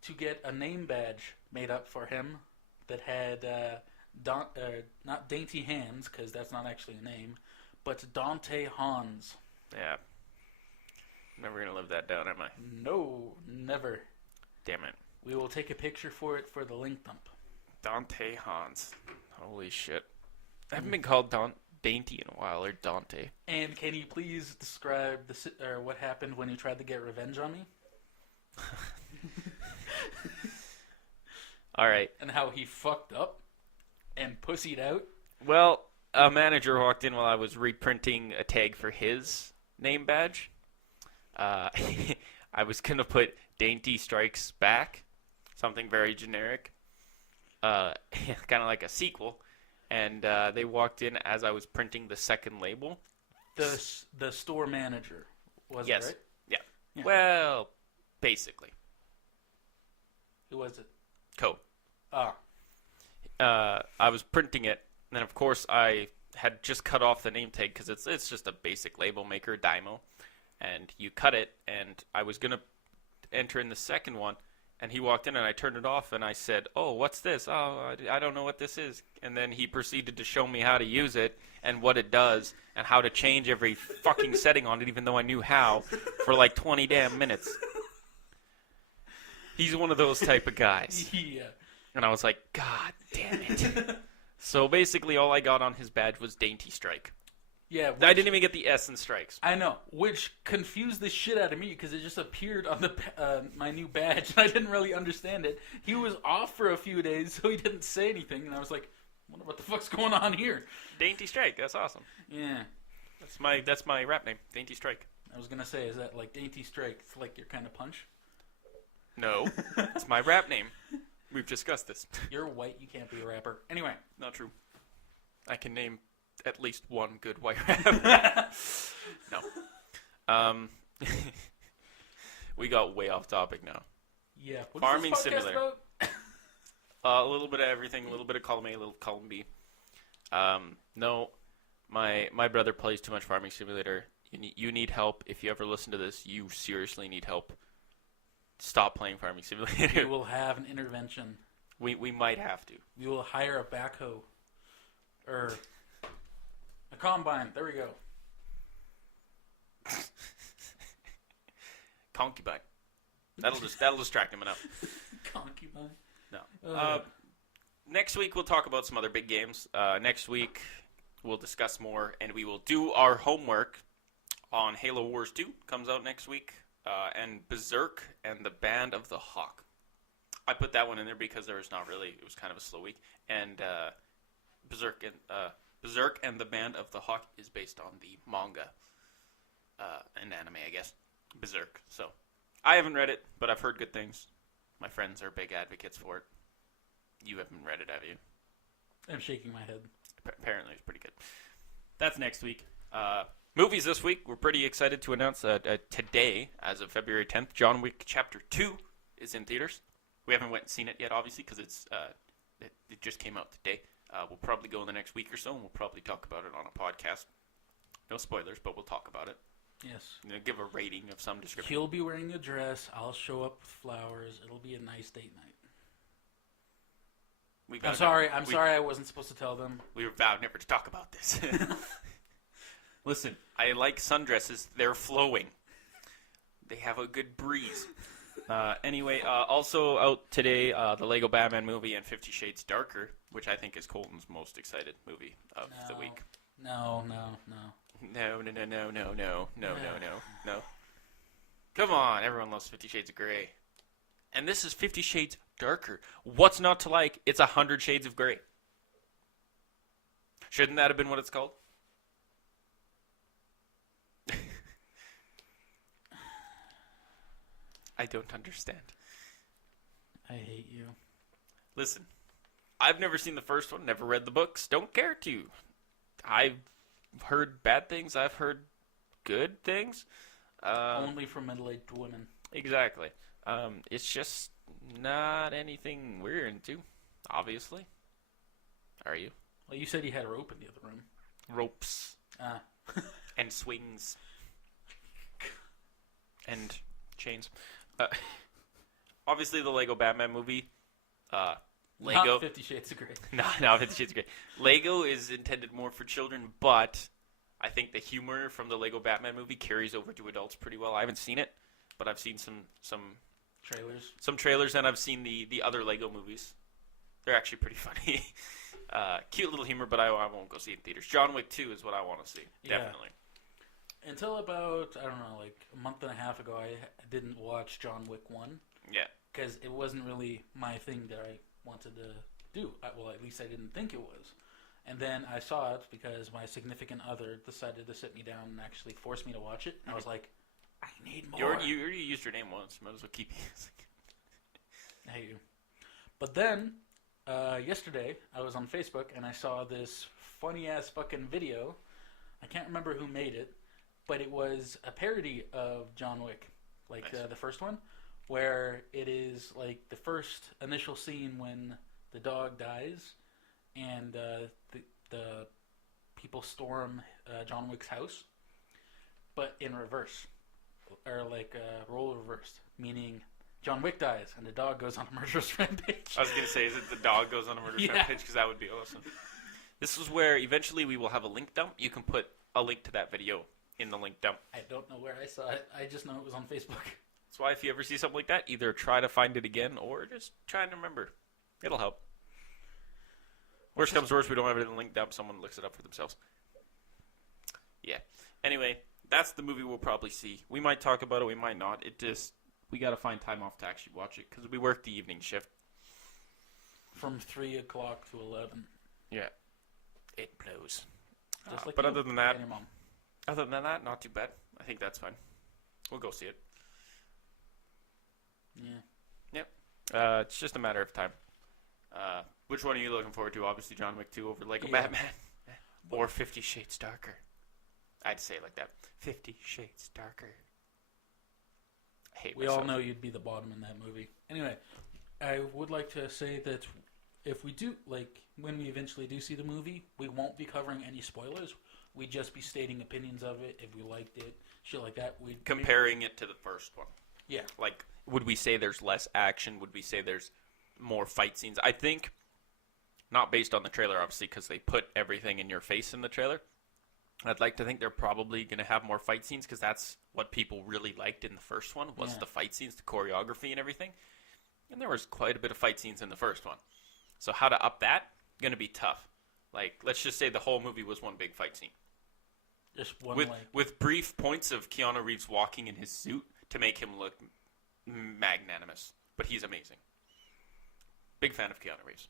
to get a name badge made up for him that had not Dainty Hands, because that's not actually a name, but Dante Hans. Yeah. Never going to live that down, am I? No, never. Damn it. We will take a picture for it for the link dump. Dante Hans. Holy shit. I haven't been called Dainty in a while, or Dante. And can you please describe what happened when you tried to get revenge on me? All right. And how he fucked up and pussied out? Well, a manager walked in while I was reprinting a tag for his name badge. I was going to put Dainty Strikes Back, something very generic, kind of like a sequel. And they walked in as I was printing the second label. The store manager, was it, right? Yeah. Well, basically. Who was it? Co. Ah. I was printing it, and then of course I had just cut off the name tag because it's just a basic label maker, Dymo. And you cut it, and I was going to enter in the second one, and he walked in, and I turned it off, and I said, "Oh, what's this? Oh, I don't know what this is." And then he proceeded to show me how to use it, and what it does, and how to change every fucking setting on it, even though I knew how, for like 20 damn minutes. He's one of those type of guys. Yeah. And I was like, God damn it. So basically all I got on his badge was Dainty Strike. Yeah, I didn't even get the S in strikes. I know, which confused the shit out of me because it just appeared on the my new badge, and I didn't really understand it. He was off for a few days, so he didn't say anything, and I was like, I wonder what the fuck's going on here. Dainty Strike, that's awesome. Yeah. That's my rap name, Dainty Strike. I was going to say, is that like Dainty Strike? It's like your kind of punch? No, it's my rap name. We've discussed this. You're white, you can't be a rapper. Anyway. Not true. I can name at least one good white rapper. No. We got way off topic now. Yeah. What Farming is this podcast Simulator. About? A little bit of everything, a little bit of column A, a little column B. No, my brother plays too much Farming Simulator. You need help. If you ever listen to this, you seriously need help. Stop playing Farming Simulator. We will have an intervention. We might have to. We will hire a backhoe. Or a combine. There we go. Concubine. That'll distract him enough. Concubine. No. Next week we'll talk about some other big games. Next week we'll discuss more, and we will do our homework on Halo Wars 2. Comes out next week. And Berserk and the Band of the Hawk. I put that one in there because it was kind of a slow week. And Berserk and the Band of the Hawk is based on the manga and anime, I guess. Berserk. So I haven't read it, but I've heard good things. My friends are big advocates for it. You haven't read it, have you? I'm shaking my head. Apparently it's pretty good. That's next week. Movies this week. We're pretty excited to announce today, as of February 10th, John Wick Chapter 2 is in theaters. We haven't went and seen it yet, obviously, because it just came out today. We'll probably go in the next week or so, and we'll probably talk about it on a podcast. No spoilers, but we'll talk about it. Yes. Give a rating of some description. He'll be wearing a dress. I'll show up with flowers. It'll be a nice date night. I'm sorry I wasn't supposed to tell them. We vowed never to talk about this. Listen, I like sundresses. They're flowing. They have a good breeze. Anyway, also out today, the Lego Batman movie and 50 Shades Darker, which I think is Colton's most excited movie of the week. No. No. Come on, everyone loves 50 Shades of Grey. And this is 50 Shades Darker. What's not to like? It's 100 Shades of Grey. Shouldn't that have been what it's called? I don't understand. I hate you. Listen, I've never seen the first one, never read the books, don't care to. I've heard bad things, I've heard good things. Only from middle-aged women. Exactly. It's just not anything we're into, obviously. Are you? Well, you said you had a rope in the other room. Ropes. Ah. And swings. And chains. Obviously, the Lego Batman movie. Lego. Not 50 Shades of Grey. No, 50 Shades of Grey. Lego is intended more for children, but I think the humor from the Lego Batman movie carries over to adults pretty well. I haven't seen it, but I've seen some trailers. Some trailers, and I've seen the other Lego movies. They're actually pretty funny. Cute little humor, but I won't go see it in theaters. John Wick 2 is what I want to see. Yeah. Definitely. Until about, I don't know, like a month and a half ago, I didn't watch John Wick 1. Yeah. Because it wasn't really my thing that I wanted to do. Well, at least I didn't think it was. And then I saw it because my significant other decided to sit me down and actually force me to watch it. And I was like, I need more. You already used your name once. Might as well keep using it. I hate you. But then, yesterday, I was on Facebook and I saw this funny-ass fucking video. I can't remember who made it, but it was a parody of John Wick, like Nice. The first one, where it is like the first initial scene when the dog dies and the people storm John Wick's house, but in reverse, or like role reversed, meaning John Wick dies and the dog goes on a murderous rampage. I was going to say, is it the dog goes on a murderous rampage? Because that would be awesome. This is where eventually we will have a link dump. You can put a link to that video in the link dump. I don't know where I saw it. I just know it was on Facebook. That's why if you ever see something like that, either try to find it again or just try and remember. It'll help. Worst comes to worst, we don't have it in the link dump. Someone looks it up for themselves. Yeah. Anyway, that's the movie we'll probably see. We might talk about it, we might not. We got to find time off to actually watch it because we work the evening shift. From 3 o'clock to 11. Yeah. It blows. Just like but you other than that, and your mom. not too bad. I think that's fine. We'll go see it. Yeah. Yep. It's just a matter of time. Which one are you looking forward to? Obviously, John Wick 2 over Lego Batman. Or 50 Shades Darker. I'd say it like that. 50 Shades Darker. I hate We myself. all know you'd be the bottom in that movie. Anyway, I would like to say that if we do, like, when we eventually do see the movie, we won't be covering any spoilers. We'd just be stating opinions of it, if we liked it, shit like that. Comparing it to the first one. Yeah. Like, would we say there's less action? Would we say there's more fight scenes? I think, not based on the trailer, obviously, because they put everything in your face in the trailer. I'd like to think they're probably going to have more fight scenes because that's what people really liked in the first one was the fight scenes, the choreography and everything. And there was quite a bit of fight scenes in the first one. So how to up that? Going to be tough. Like, let's just say the whole movie was one big fight scene. Just one, with brief points of Keanu Reeves walking in his suit to make him look magnanimous. But he's amazing. Big fan of Keanu Reeves.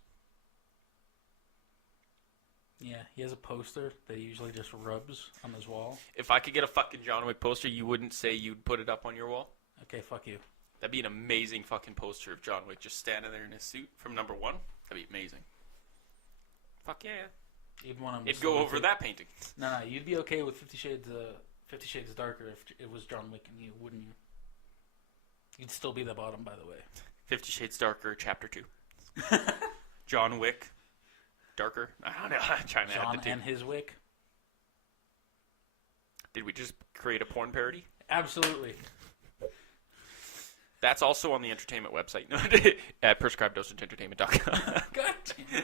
Yeah, he has a poster that he usually just rubs on his wall. If I could get a fucking John Wick poster, you wouldn't say you'd put it up on your wall? Okay, fuck you. That'd be an amazing fucking poster of John Wick just standing there in his suit from number 1. That'd be amazing. Fuck yeah. Even when It'd go over that painting. No, you'd be okay with 50 Shades Darker if it was John Wick and you, wouldn't you? You'd still be the bottom, by the way. 50 Shades Darker, Chapter 2. John Wick. Darker? I don't know. I'm trying to add John the two. and his Wick. Did we just create a porn parody? Absolutely. That's also on the entertainment website at prescribedosagentertainment.com. God damn.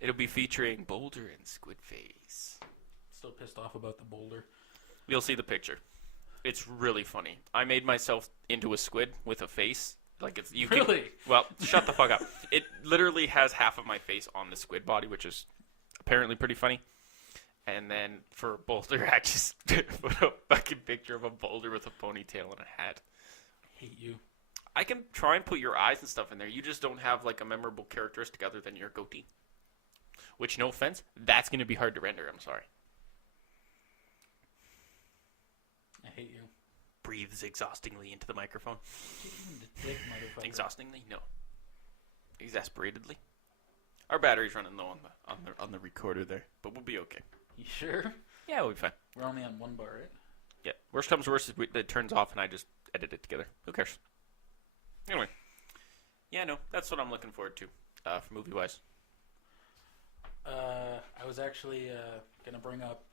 It'll be featuring Boulder and Squidface. Still pissed off about the boulder. You'll see the picture. It's really funny. I made myself into a squid with a face. Like it's you Really? Well, shut the fuck up. It literally has half of my face on the squid body, which is apparently pretty funny. And then for Boulder, I just put a fucking picture of a boulder with a ponytail and a hat. I hate you. I can try and put your eyes and stuff in there. You just don't have like a memorable characteristic other than your goatee. Which, no offense, that's going to be hard to render. I'm sorry. I hate you. breathes exhaustingly into the microphone. The dick, motherfucker. Exhaustingly? No. Exasperatedly. Our battery's running low on the recorder there, but we'll be okay. You sure? Yeah, we'll be fine. We're only on one bar, right? Yeah. Worst comes to worst, it turns off and I just edit it together. Who cares? Anyway. Yeah, no, that's what I'm looking forward to, for movie-wise. I was actually going to bring up,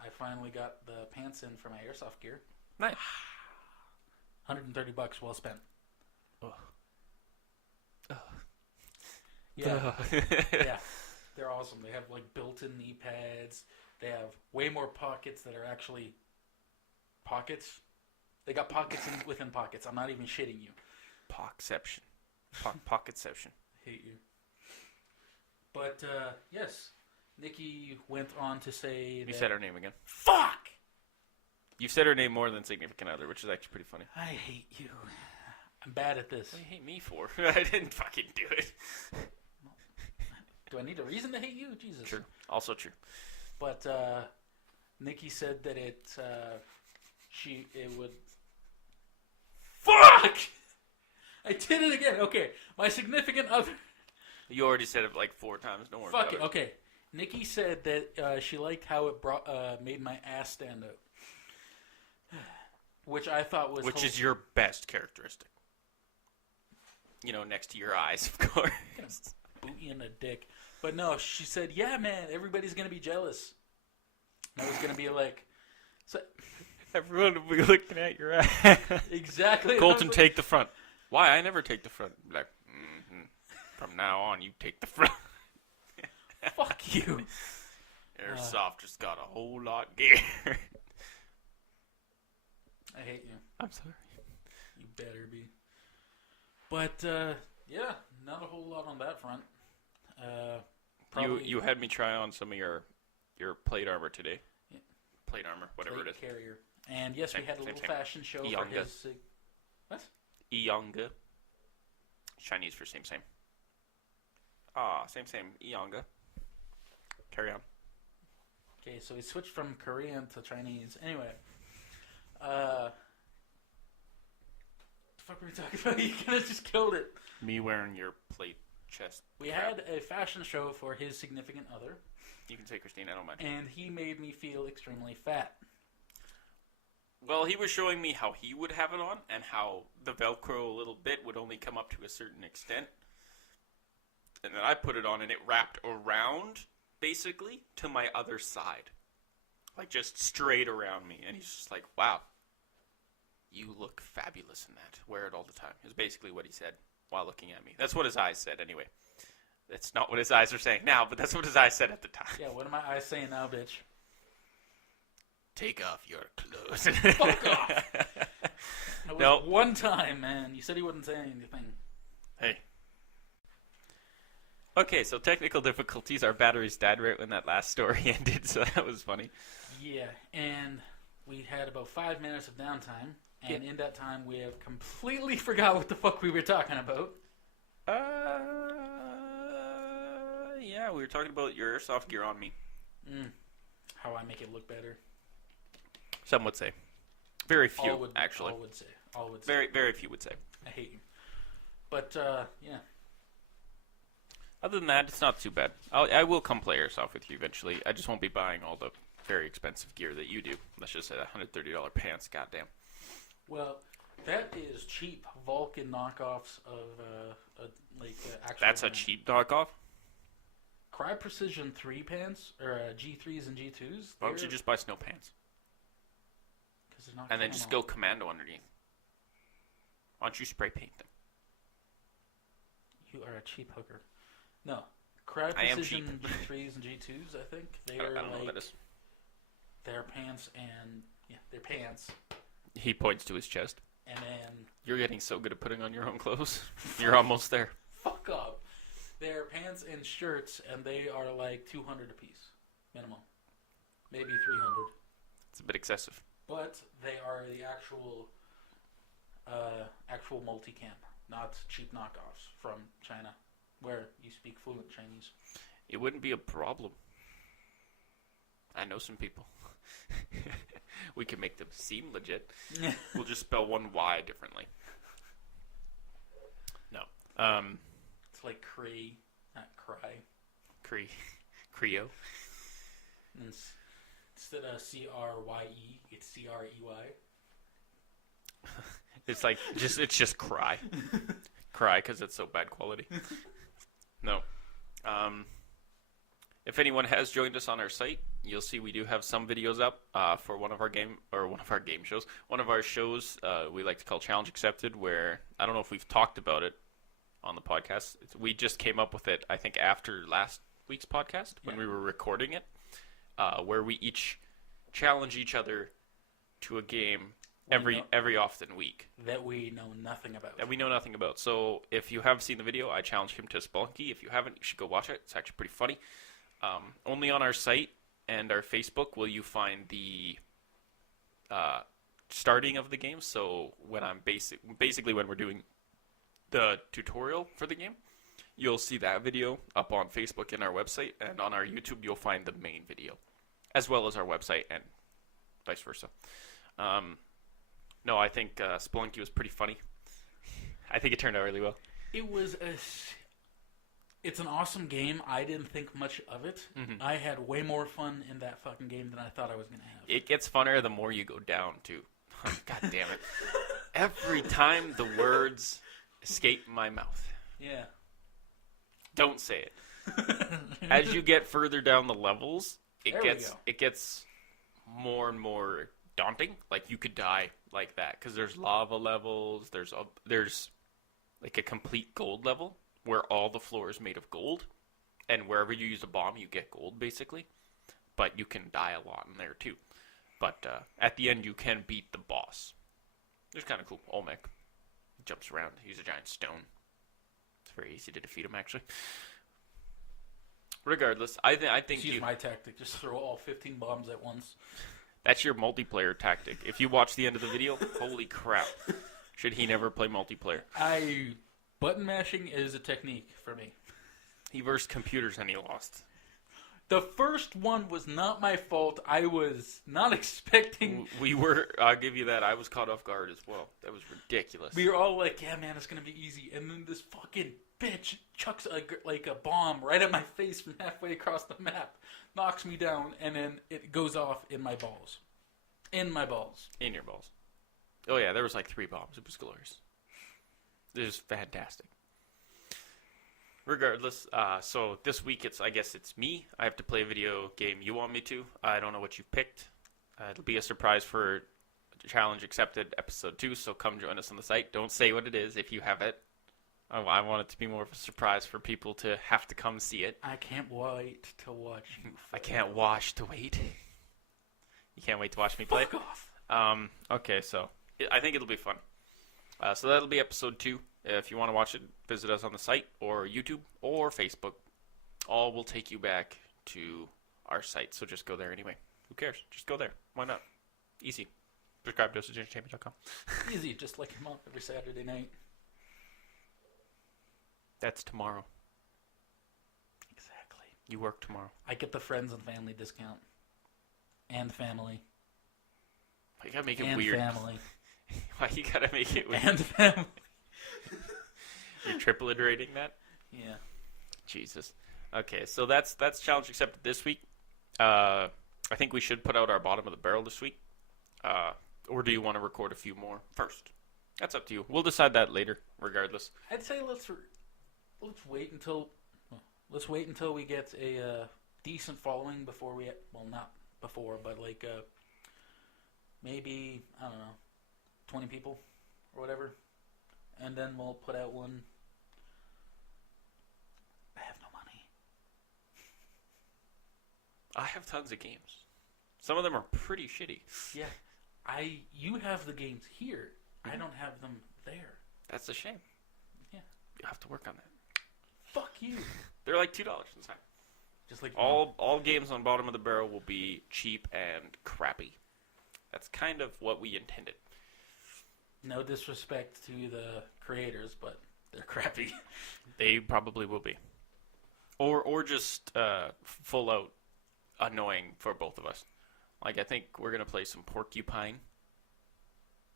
I finally got the pants in for my airsoft gear. Nice. $130 well spent. Oh. Yeah. Yeah. They're awesome. They have like built-in knee pads. They have way more pockets that are actually pockets. They got pockets within pockets. I'm not even shitting you. Pockception. Pocketception. I hate you. But, yes. Nikki went on to say You said her name again. Fuck! You've said her name more than significant other, which is actually pretty funny. I hate you. I'm bad at this. What do you hate me for? I didn't fucking do it. Do I need a reason to hate you? Jesus. True. Also true. But, Nikki said that it would... Fuck! I did it again. Okay. My significant other... You already said it like 4 times. Don't worry Fuck about it. Okay. Nikki said that she liked how it made my ass stand out. Which I thought was... Which is your best characteristic. You know, next to your eyes, of course. Boot you in the dick. But no, she said, yeah, man, everybody's going to be jealous. And I was going to be like... So, everyone will be looking at your ass. Exactly. Colton, take the front. Why? I never take the front. Like, from now on, you take the front. Fuck you. Airsoft just got a whole lot gear. I hate you. I'm sorry. You better be. But, yeah, not a whole lot on that front. You had me try on some of your plate armor today. Yeah. Plate armor, whatever Plate it is. Carrier. And yes, we had a little fashion show for Iyanga. his... what? Iyanga. Chinese for same. Ah, same. Iyanga. Carry on. Okay, so we switched from Korean to Chinese. Anyway. What the fuck were we talking about? You kind of just killed it. Me wearing your plate chest. We had a fashion show for his significant other. You can say Christine, I don't mind. And he made me feel extremely fat. Well, he was showing me how he would have it on and how the Velcro a little bit would only come up to a certain extent. And then I put it on and it wrapped around, basically, to my other side. Like, just straight around me. And he's just like, wow, you look fabulous in that. Wear it all the time. Is basically what he said while looking at me. That's what his eyes said, anyway. That's not what his eyes are saying now, but that's what his eyes said at the time. Yeah, what are my eyes saying now, bitch? Take off your clothes. Fuck off! That was one time, man. You said he wouldn't say anything. Hey. Okay, so technical difficulties. Our batteries died right when that last story ended, so that was funny. Yeah, and we had about 5 minutes of downtime, and in that time we have completely forgot what the fuck we were talking about. Yeah, we were talking about your airsoft gear on me. How I make it look better. Some would say. Very few, actually. All would say. Very, very few would say. I hate you. But, yeah. Other than that, it's not too bad. I will come play airsoft with you eventually. I just won't be buying all the very expensive gear that you do. Let's just say $130 pants, goddamn. Well, that is cheap Vulcan knockoffs of, actual... That's a cheap knockoff? Cry Precision 3 pants, or G3s and G2s. Why don't you just buy snow pants? And then just go commando underneath. Why don't you spray paint them? You are a cheap hooker. No. Cry Precision G3s and G2s, I think. I don't know what that is. Their pants and... Yeah, their pants. He points to his chest. And then... You're getting so good at putting on your own clothes. You're almost there. Fuck off. They're pants and shirts, and they are like $200 a piece. Minimum. Maybe $300. It's a bit excessive. But they are the actual multicam, not cheap knockoffs from China, where you speak fluent Chinese. It wouldn't be a problem. I know some people. We can make them seem legit. We'll just spell one Y differently. No. It's like Cree, not cry. Creo. Instead of CRYE, it's CREY. It's like it's just cry. Cry because it's so bad quality. No. If anyone has joined us on our site, you'll see we do have some videos up for one of our shows we like to call Challenge Accepted, where I don't know if we've talked about it on the podcast. We just came up with it, I think, after last week's podcast when we were recording it, where we each challenge each other to a game every often week that we know nothing about. So if you have seen the video, I challenge him to Spelunky. If you haven't, you should go watch it. It's actually pretty funny. Only on our site and our Facebook will you find the starting of the game. So when I'm basically when we're doing the tutorial for the game, you'll see that video up on Facebook and our website, and on our YouTube you'll find the main video, as well as our website and vice versa. No, I think Spelunky was pretty funny. I think it turned out really well. It's an awesome game. I didn't think much of it. Mm-hmm. I had way more fun in that fucking game than I thought I was going to have. It gets funner the more you go down, too. God damn it. Every time the words escape my mouth. Yeah. Don't say it. As you get further down the levels, it gets more and more daunting. Like, you could die like that, because there's lava levels, there's like a complete gold level, where all the floor is made of gold, and wherever you use a bomb, you get gold, basically. But you can die a lot in there, too. But at the end, you can beat the boss. It's kind of cool. Olmec. He jumps around. He's a giant stone. It's very easy to defeat him, actually. Regardless, I think use my tactic. Just throw all 15 bombs at once. That's your multiplayer tactic. If you watch the end of the video, holy crap. Should he never play multiplayer? Button mashing is a technique for me. He versed computers and he lost. The first one was not my fault. I was not expecting... I'll give you that. I was caught off guard as well. That was ridiculous. We were all like, yeah, man, it's going to be easy. And then this fucking bitch chucks a bomb right at my face from halfway across the map. Knocks me down, and then it goes off in my balls. In my balls. In your balls. Oh, yeah, there was like 3 bombs. It was glorious. It was fantastic. Regardless, so this week I guess it's me. I have to play a video game you want me to. I don't know what you picked. It'll be a surprise for Challenge Accepted Episode 2, so come join us on the site. Don't say what it is if you have it. I want it to be more of a surprise for people to have to come see it. I can't wait to watch you. I can't watch to wait. You can't wait to watch me play? Fuck off. Okay, so I think it'll be fun. So that'll be episode 2. If you want to watch it, visit us on the site or YouTube or Facebook. All will take you back to our site, so just go there anyway. Who cares? Just go there. Why not? Easy. Subscribe to DosageEntertainment.com. Easy, just like your mom every Saturday night. That's tomorrow. Exactly. You work tomorrow. I get the friends and family discount. And family. You gotta make it weird. And family. Why you gotta make it weird? And family. You're triple iterating that? Yeah. Jesus. Okay, so that's Challenge Accepted this week. I think we should put out our bottom of the barrel this week. Or do you want to record a few more first? That's up to you. We'll decide that later, regardless. I'd say let's wait until we get a decent following before we... Well, not before, but like maybe, I don't know, 20 people or whatever. And then we'll put out one. I have no money. I have tons of games. Some of them are pretty shitty. Yeah. You have the games here. I don't have them there. That's a shame. Yeah. You have to work on that. Fuck you. They're like $2. It's fine. Just like all games on bottom of the barrel will be cheap and crappy. That's kind of what we intended. No disrespect to the creators, but they're crappy. They probably will be. Or just full out annoying for both of us. Like, I think we're going to play some Porcupine.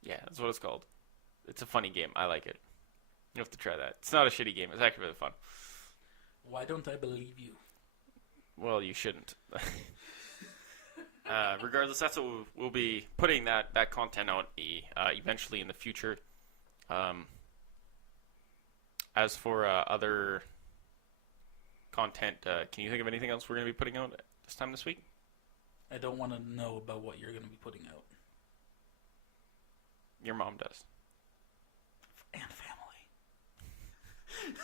Yeah, that's what it's called. It's a funny game. I like it. You have to try that. It's not a shitty game. It's actually really fun. Why don't I believe you? Well, you shouldn't. Regardless, that's what we'll be putting that content out eventually in the future. As for other content, can you think of anything else we're going to be putting out this week? I don't want to know about what you're going to be putting out. Your mom does. And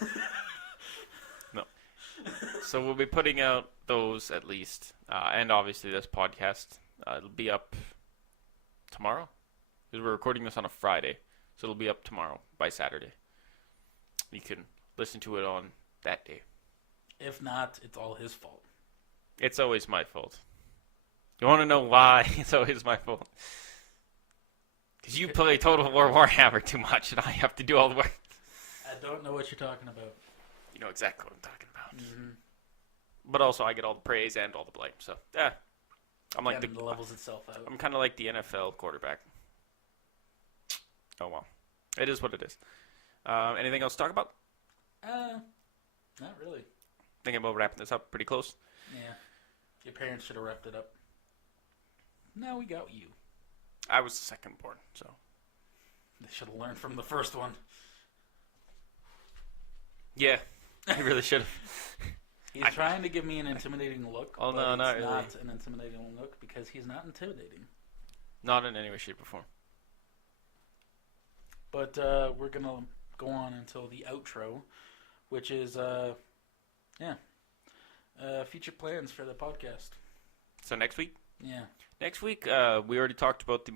family. No. So we'll be putting out those at least. And obviously this podcast. It'll be up tomorrow. Because we're recording this on a Friday. So it'll be up tomorrow by Saturday. You can listen to it on that day. If not, it's all his fault. It's always my fault. You want to know why? It's always my fault. Because you play Total War Warhammer too much and I have to do all the work. I don't know what you're talking about. You know exactly what I'm talking about. Mm-hmm. But also I get all the praise and all the blame. So, yeah. I'm like the levels itself out. I'm kind of like the NFL quarterback. Oh, well. It is what it is. Anything else to talk about? Not really. Thinking about wrapping this up pretty close. Yeah. Your parents should have wrapped it up. No, we got you. I was the second born, so. They should have learned from the first one. Yeah, I really should have. He's trying to give me an intimidating look. Oh, but no, not it's really. not an intimidating look because he's not intimidating. Not in any way, shape, or form. But we're going to go on until the outro, which is, future plans for the podcast. So next week? Yeah. Next week, we already talked about the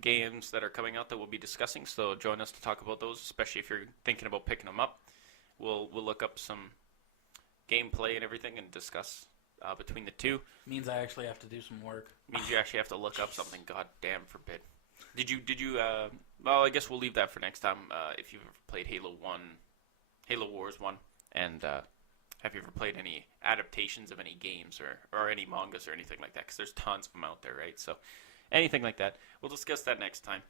games that are coming out that we'll be discussing, so join us to talk about those, especially if you're thinking about picking them up. We'll look up some gameplay and everything and discuss between the two. Means I actually have to do some work. Means you actually have to look up something, god damn forbid. Did you, well, I guess we'll leave that for next time, if you've ever played Halo Wars 1, and have you ever played any adaptations of any games or any mangas or anything like that? Because there's tons of them out there, right? So anything like that. We'll discuss that next time.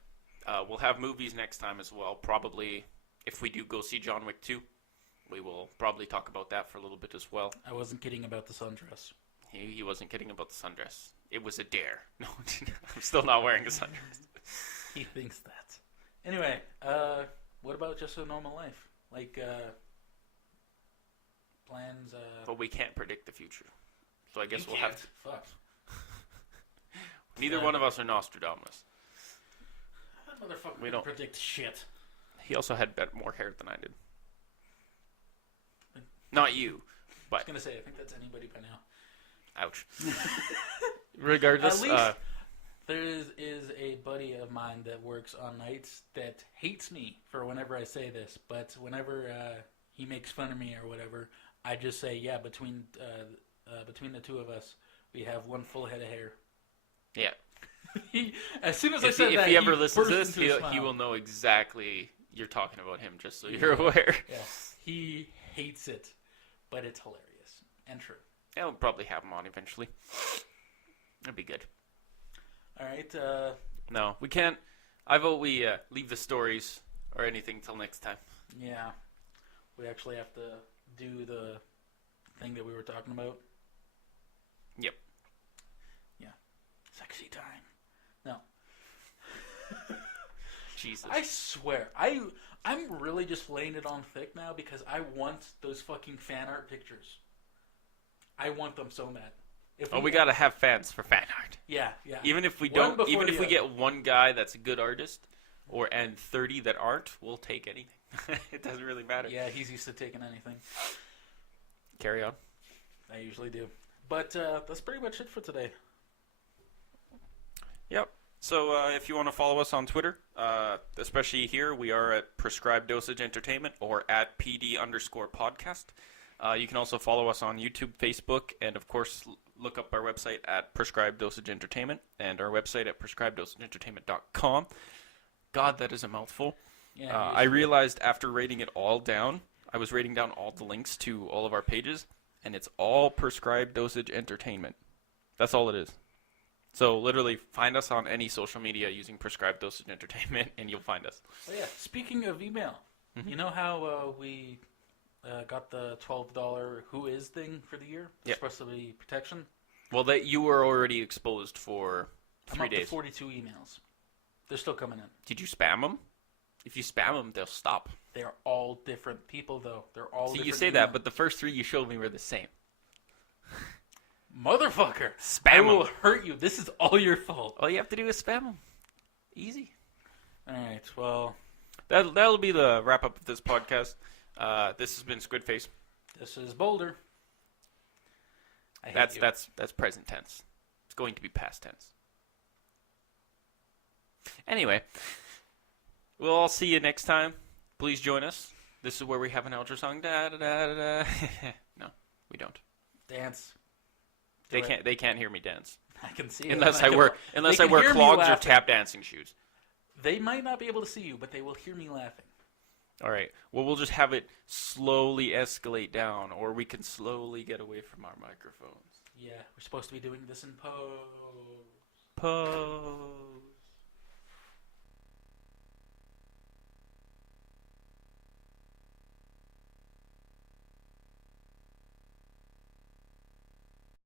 We'll have movies next time as well. Probably, if we do go see John Wick 2, we will probably talk about that for a little bit as well. I wasn't kidding about the sundress. He wasn't kidding about the sundress. It was a dare. No, I'm still not wearing a sundress. He thinks that. Anyway, what about just a normal life? Like, plans, But we can't predict the future. So I guess you we'll can't. have to. Fuck. Neither one of us are Nostradamus. That motherfucker We can don't predict shit. He also had more hair than I did. Not you, I was but gonna say, I think that's anybody by now. ouch. Regardless, At least there is a buddy of mine that works on nights that hates me for whenever I say this, but whenever he makes fun of me or whatever, I just say, yeah, between the two of us, we have one full head of hair. yeah. As soon as If he ever listens to this, he will know exactly you're talking about him, just so you're aware. Yeah, he hates it, but it's hilarious and true. Yeah, we'll probably have him on eventually. That'd be good. All right. No, we can't. I vote we leave the stories or anything till next time. Yeah, we actually have to do the thing that we were talking about. Yep. Yeah. Sexy time. No. Jesus. I swear, I'm really just laying it on thick now because I want those fucking fan art pictures. I want them so bad. We gotta have fans for fan art. Yeah. Even if we One don't, even before if the we other. get one guy that's a good artist, and 30 that aren't, we'll take anything. It doesn't really matter. Yeah, he's used to taking anything. Carry on. I usually do. But that's pretty much it for today. Yep. So if you want to follow us on Twitter, especially here, we are at Prescribed Dosage Entertainment or at PD_podcast. You can also follow us on YouTube, Facebook, and of course look up our website at Prescribed Dosage Entertainment and our website at prescribeddosageentertainment.com. God, that is a mouthful. Yeah, I realized after rating it all down, I was rating down all the links to all of our pages, and it's all Prescribed Dosage Entertainment. That's all it is. So literally, find us on any social media using Prescribed Dosage Entertainment, and you'll find us. Oh yeah. Speaking of email, you know how we got the $12 Who Is thing for the year? Yep. Supposed to be protection. Well, that you were already exposed for 3 I'm up days. to 42 emails. They're still coming in. Did you spam them? If you spam them, they'll stop. They are all different people, though. They're all. See, different you say email. that, but the first 3 you showed me were the same. Motherfucker! Spam I 'em. will hurt you. This is all your fault. All you have to do is spam them. Easy. All right. Well, That'll be the wrap up of this podcast. This has been Squidface. this is Boulder. I hate you. That's present tense. It's going to be past tense. Anyway, we'll all see you next time. Please join us. This is where we have an outro song. Da da da da da. No, we don't. Dance. They can't hear me dance I can see it. unless I I can- wear they can hear me clogs or laughing. tap dancing shoes. They might not be able to see you, but they will hear me laughing. All right. Well, we'll just have it slowly escalate down, or we can slowly get away from our microphones. Yeah, we're supposed to be doing this in pose. Pose.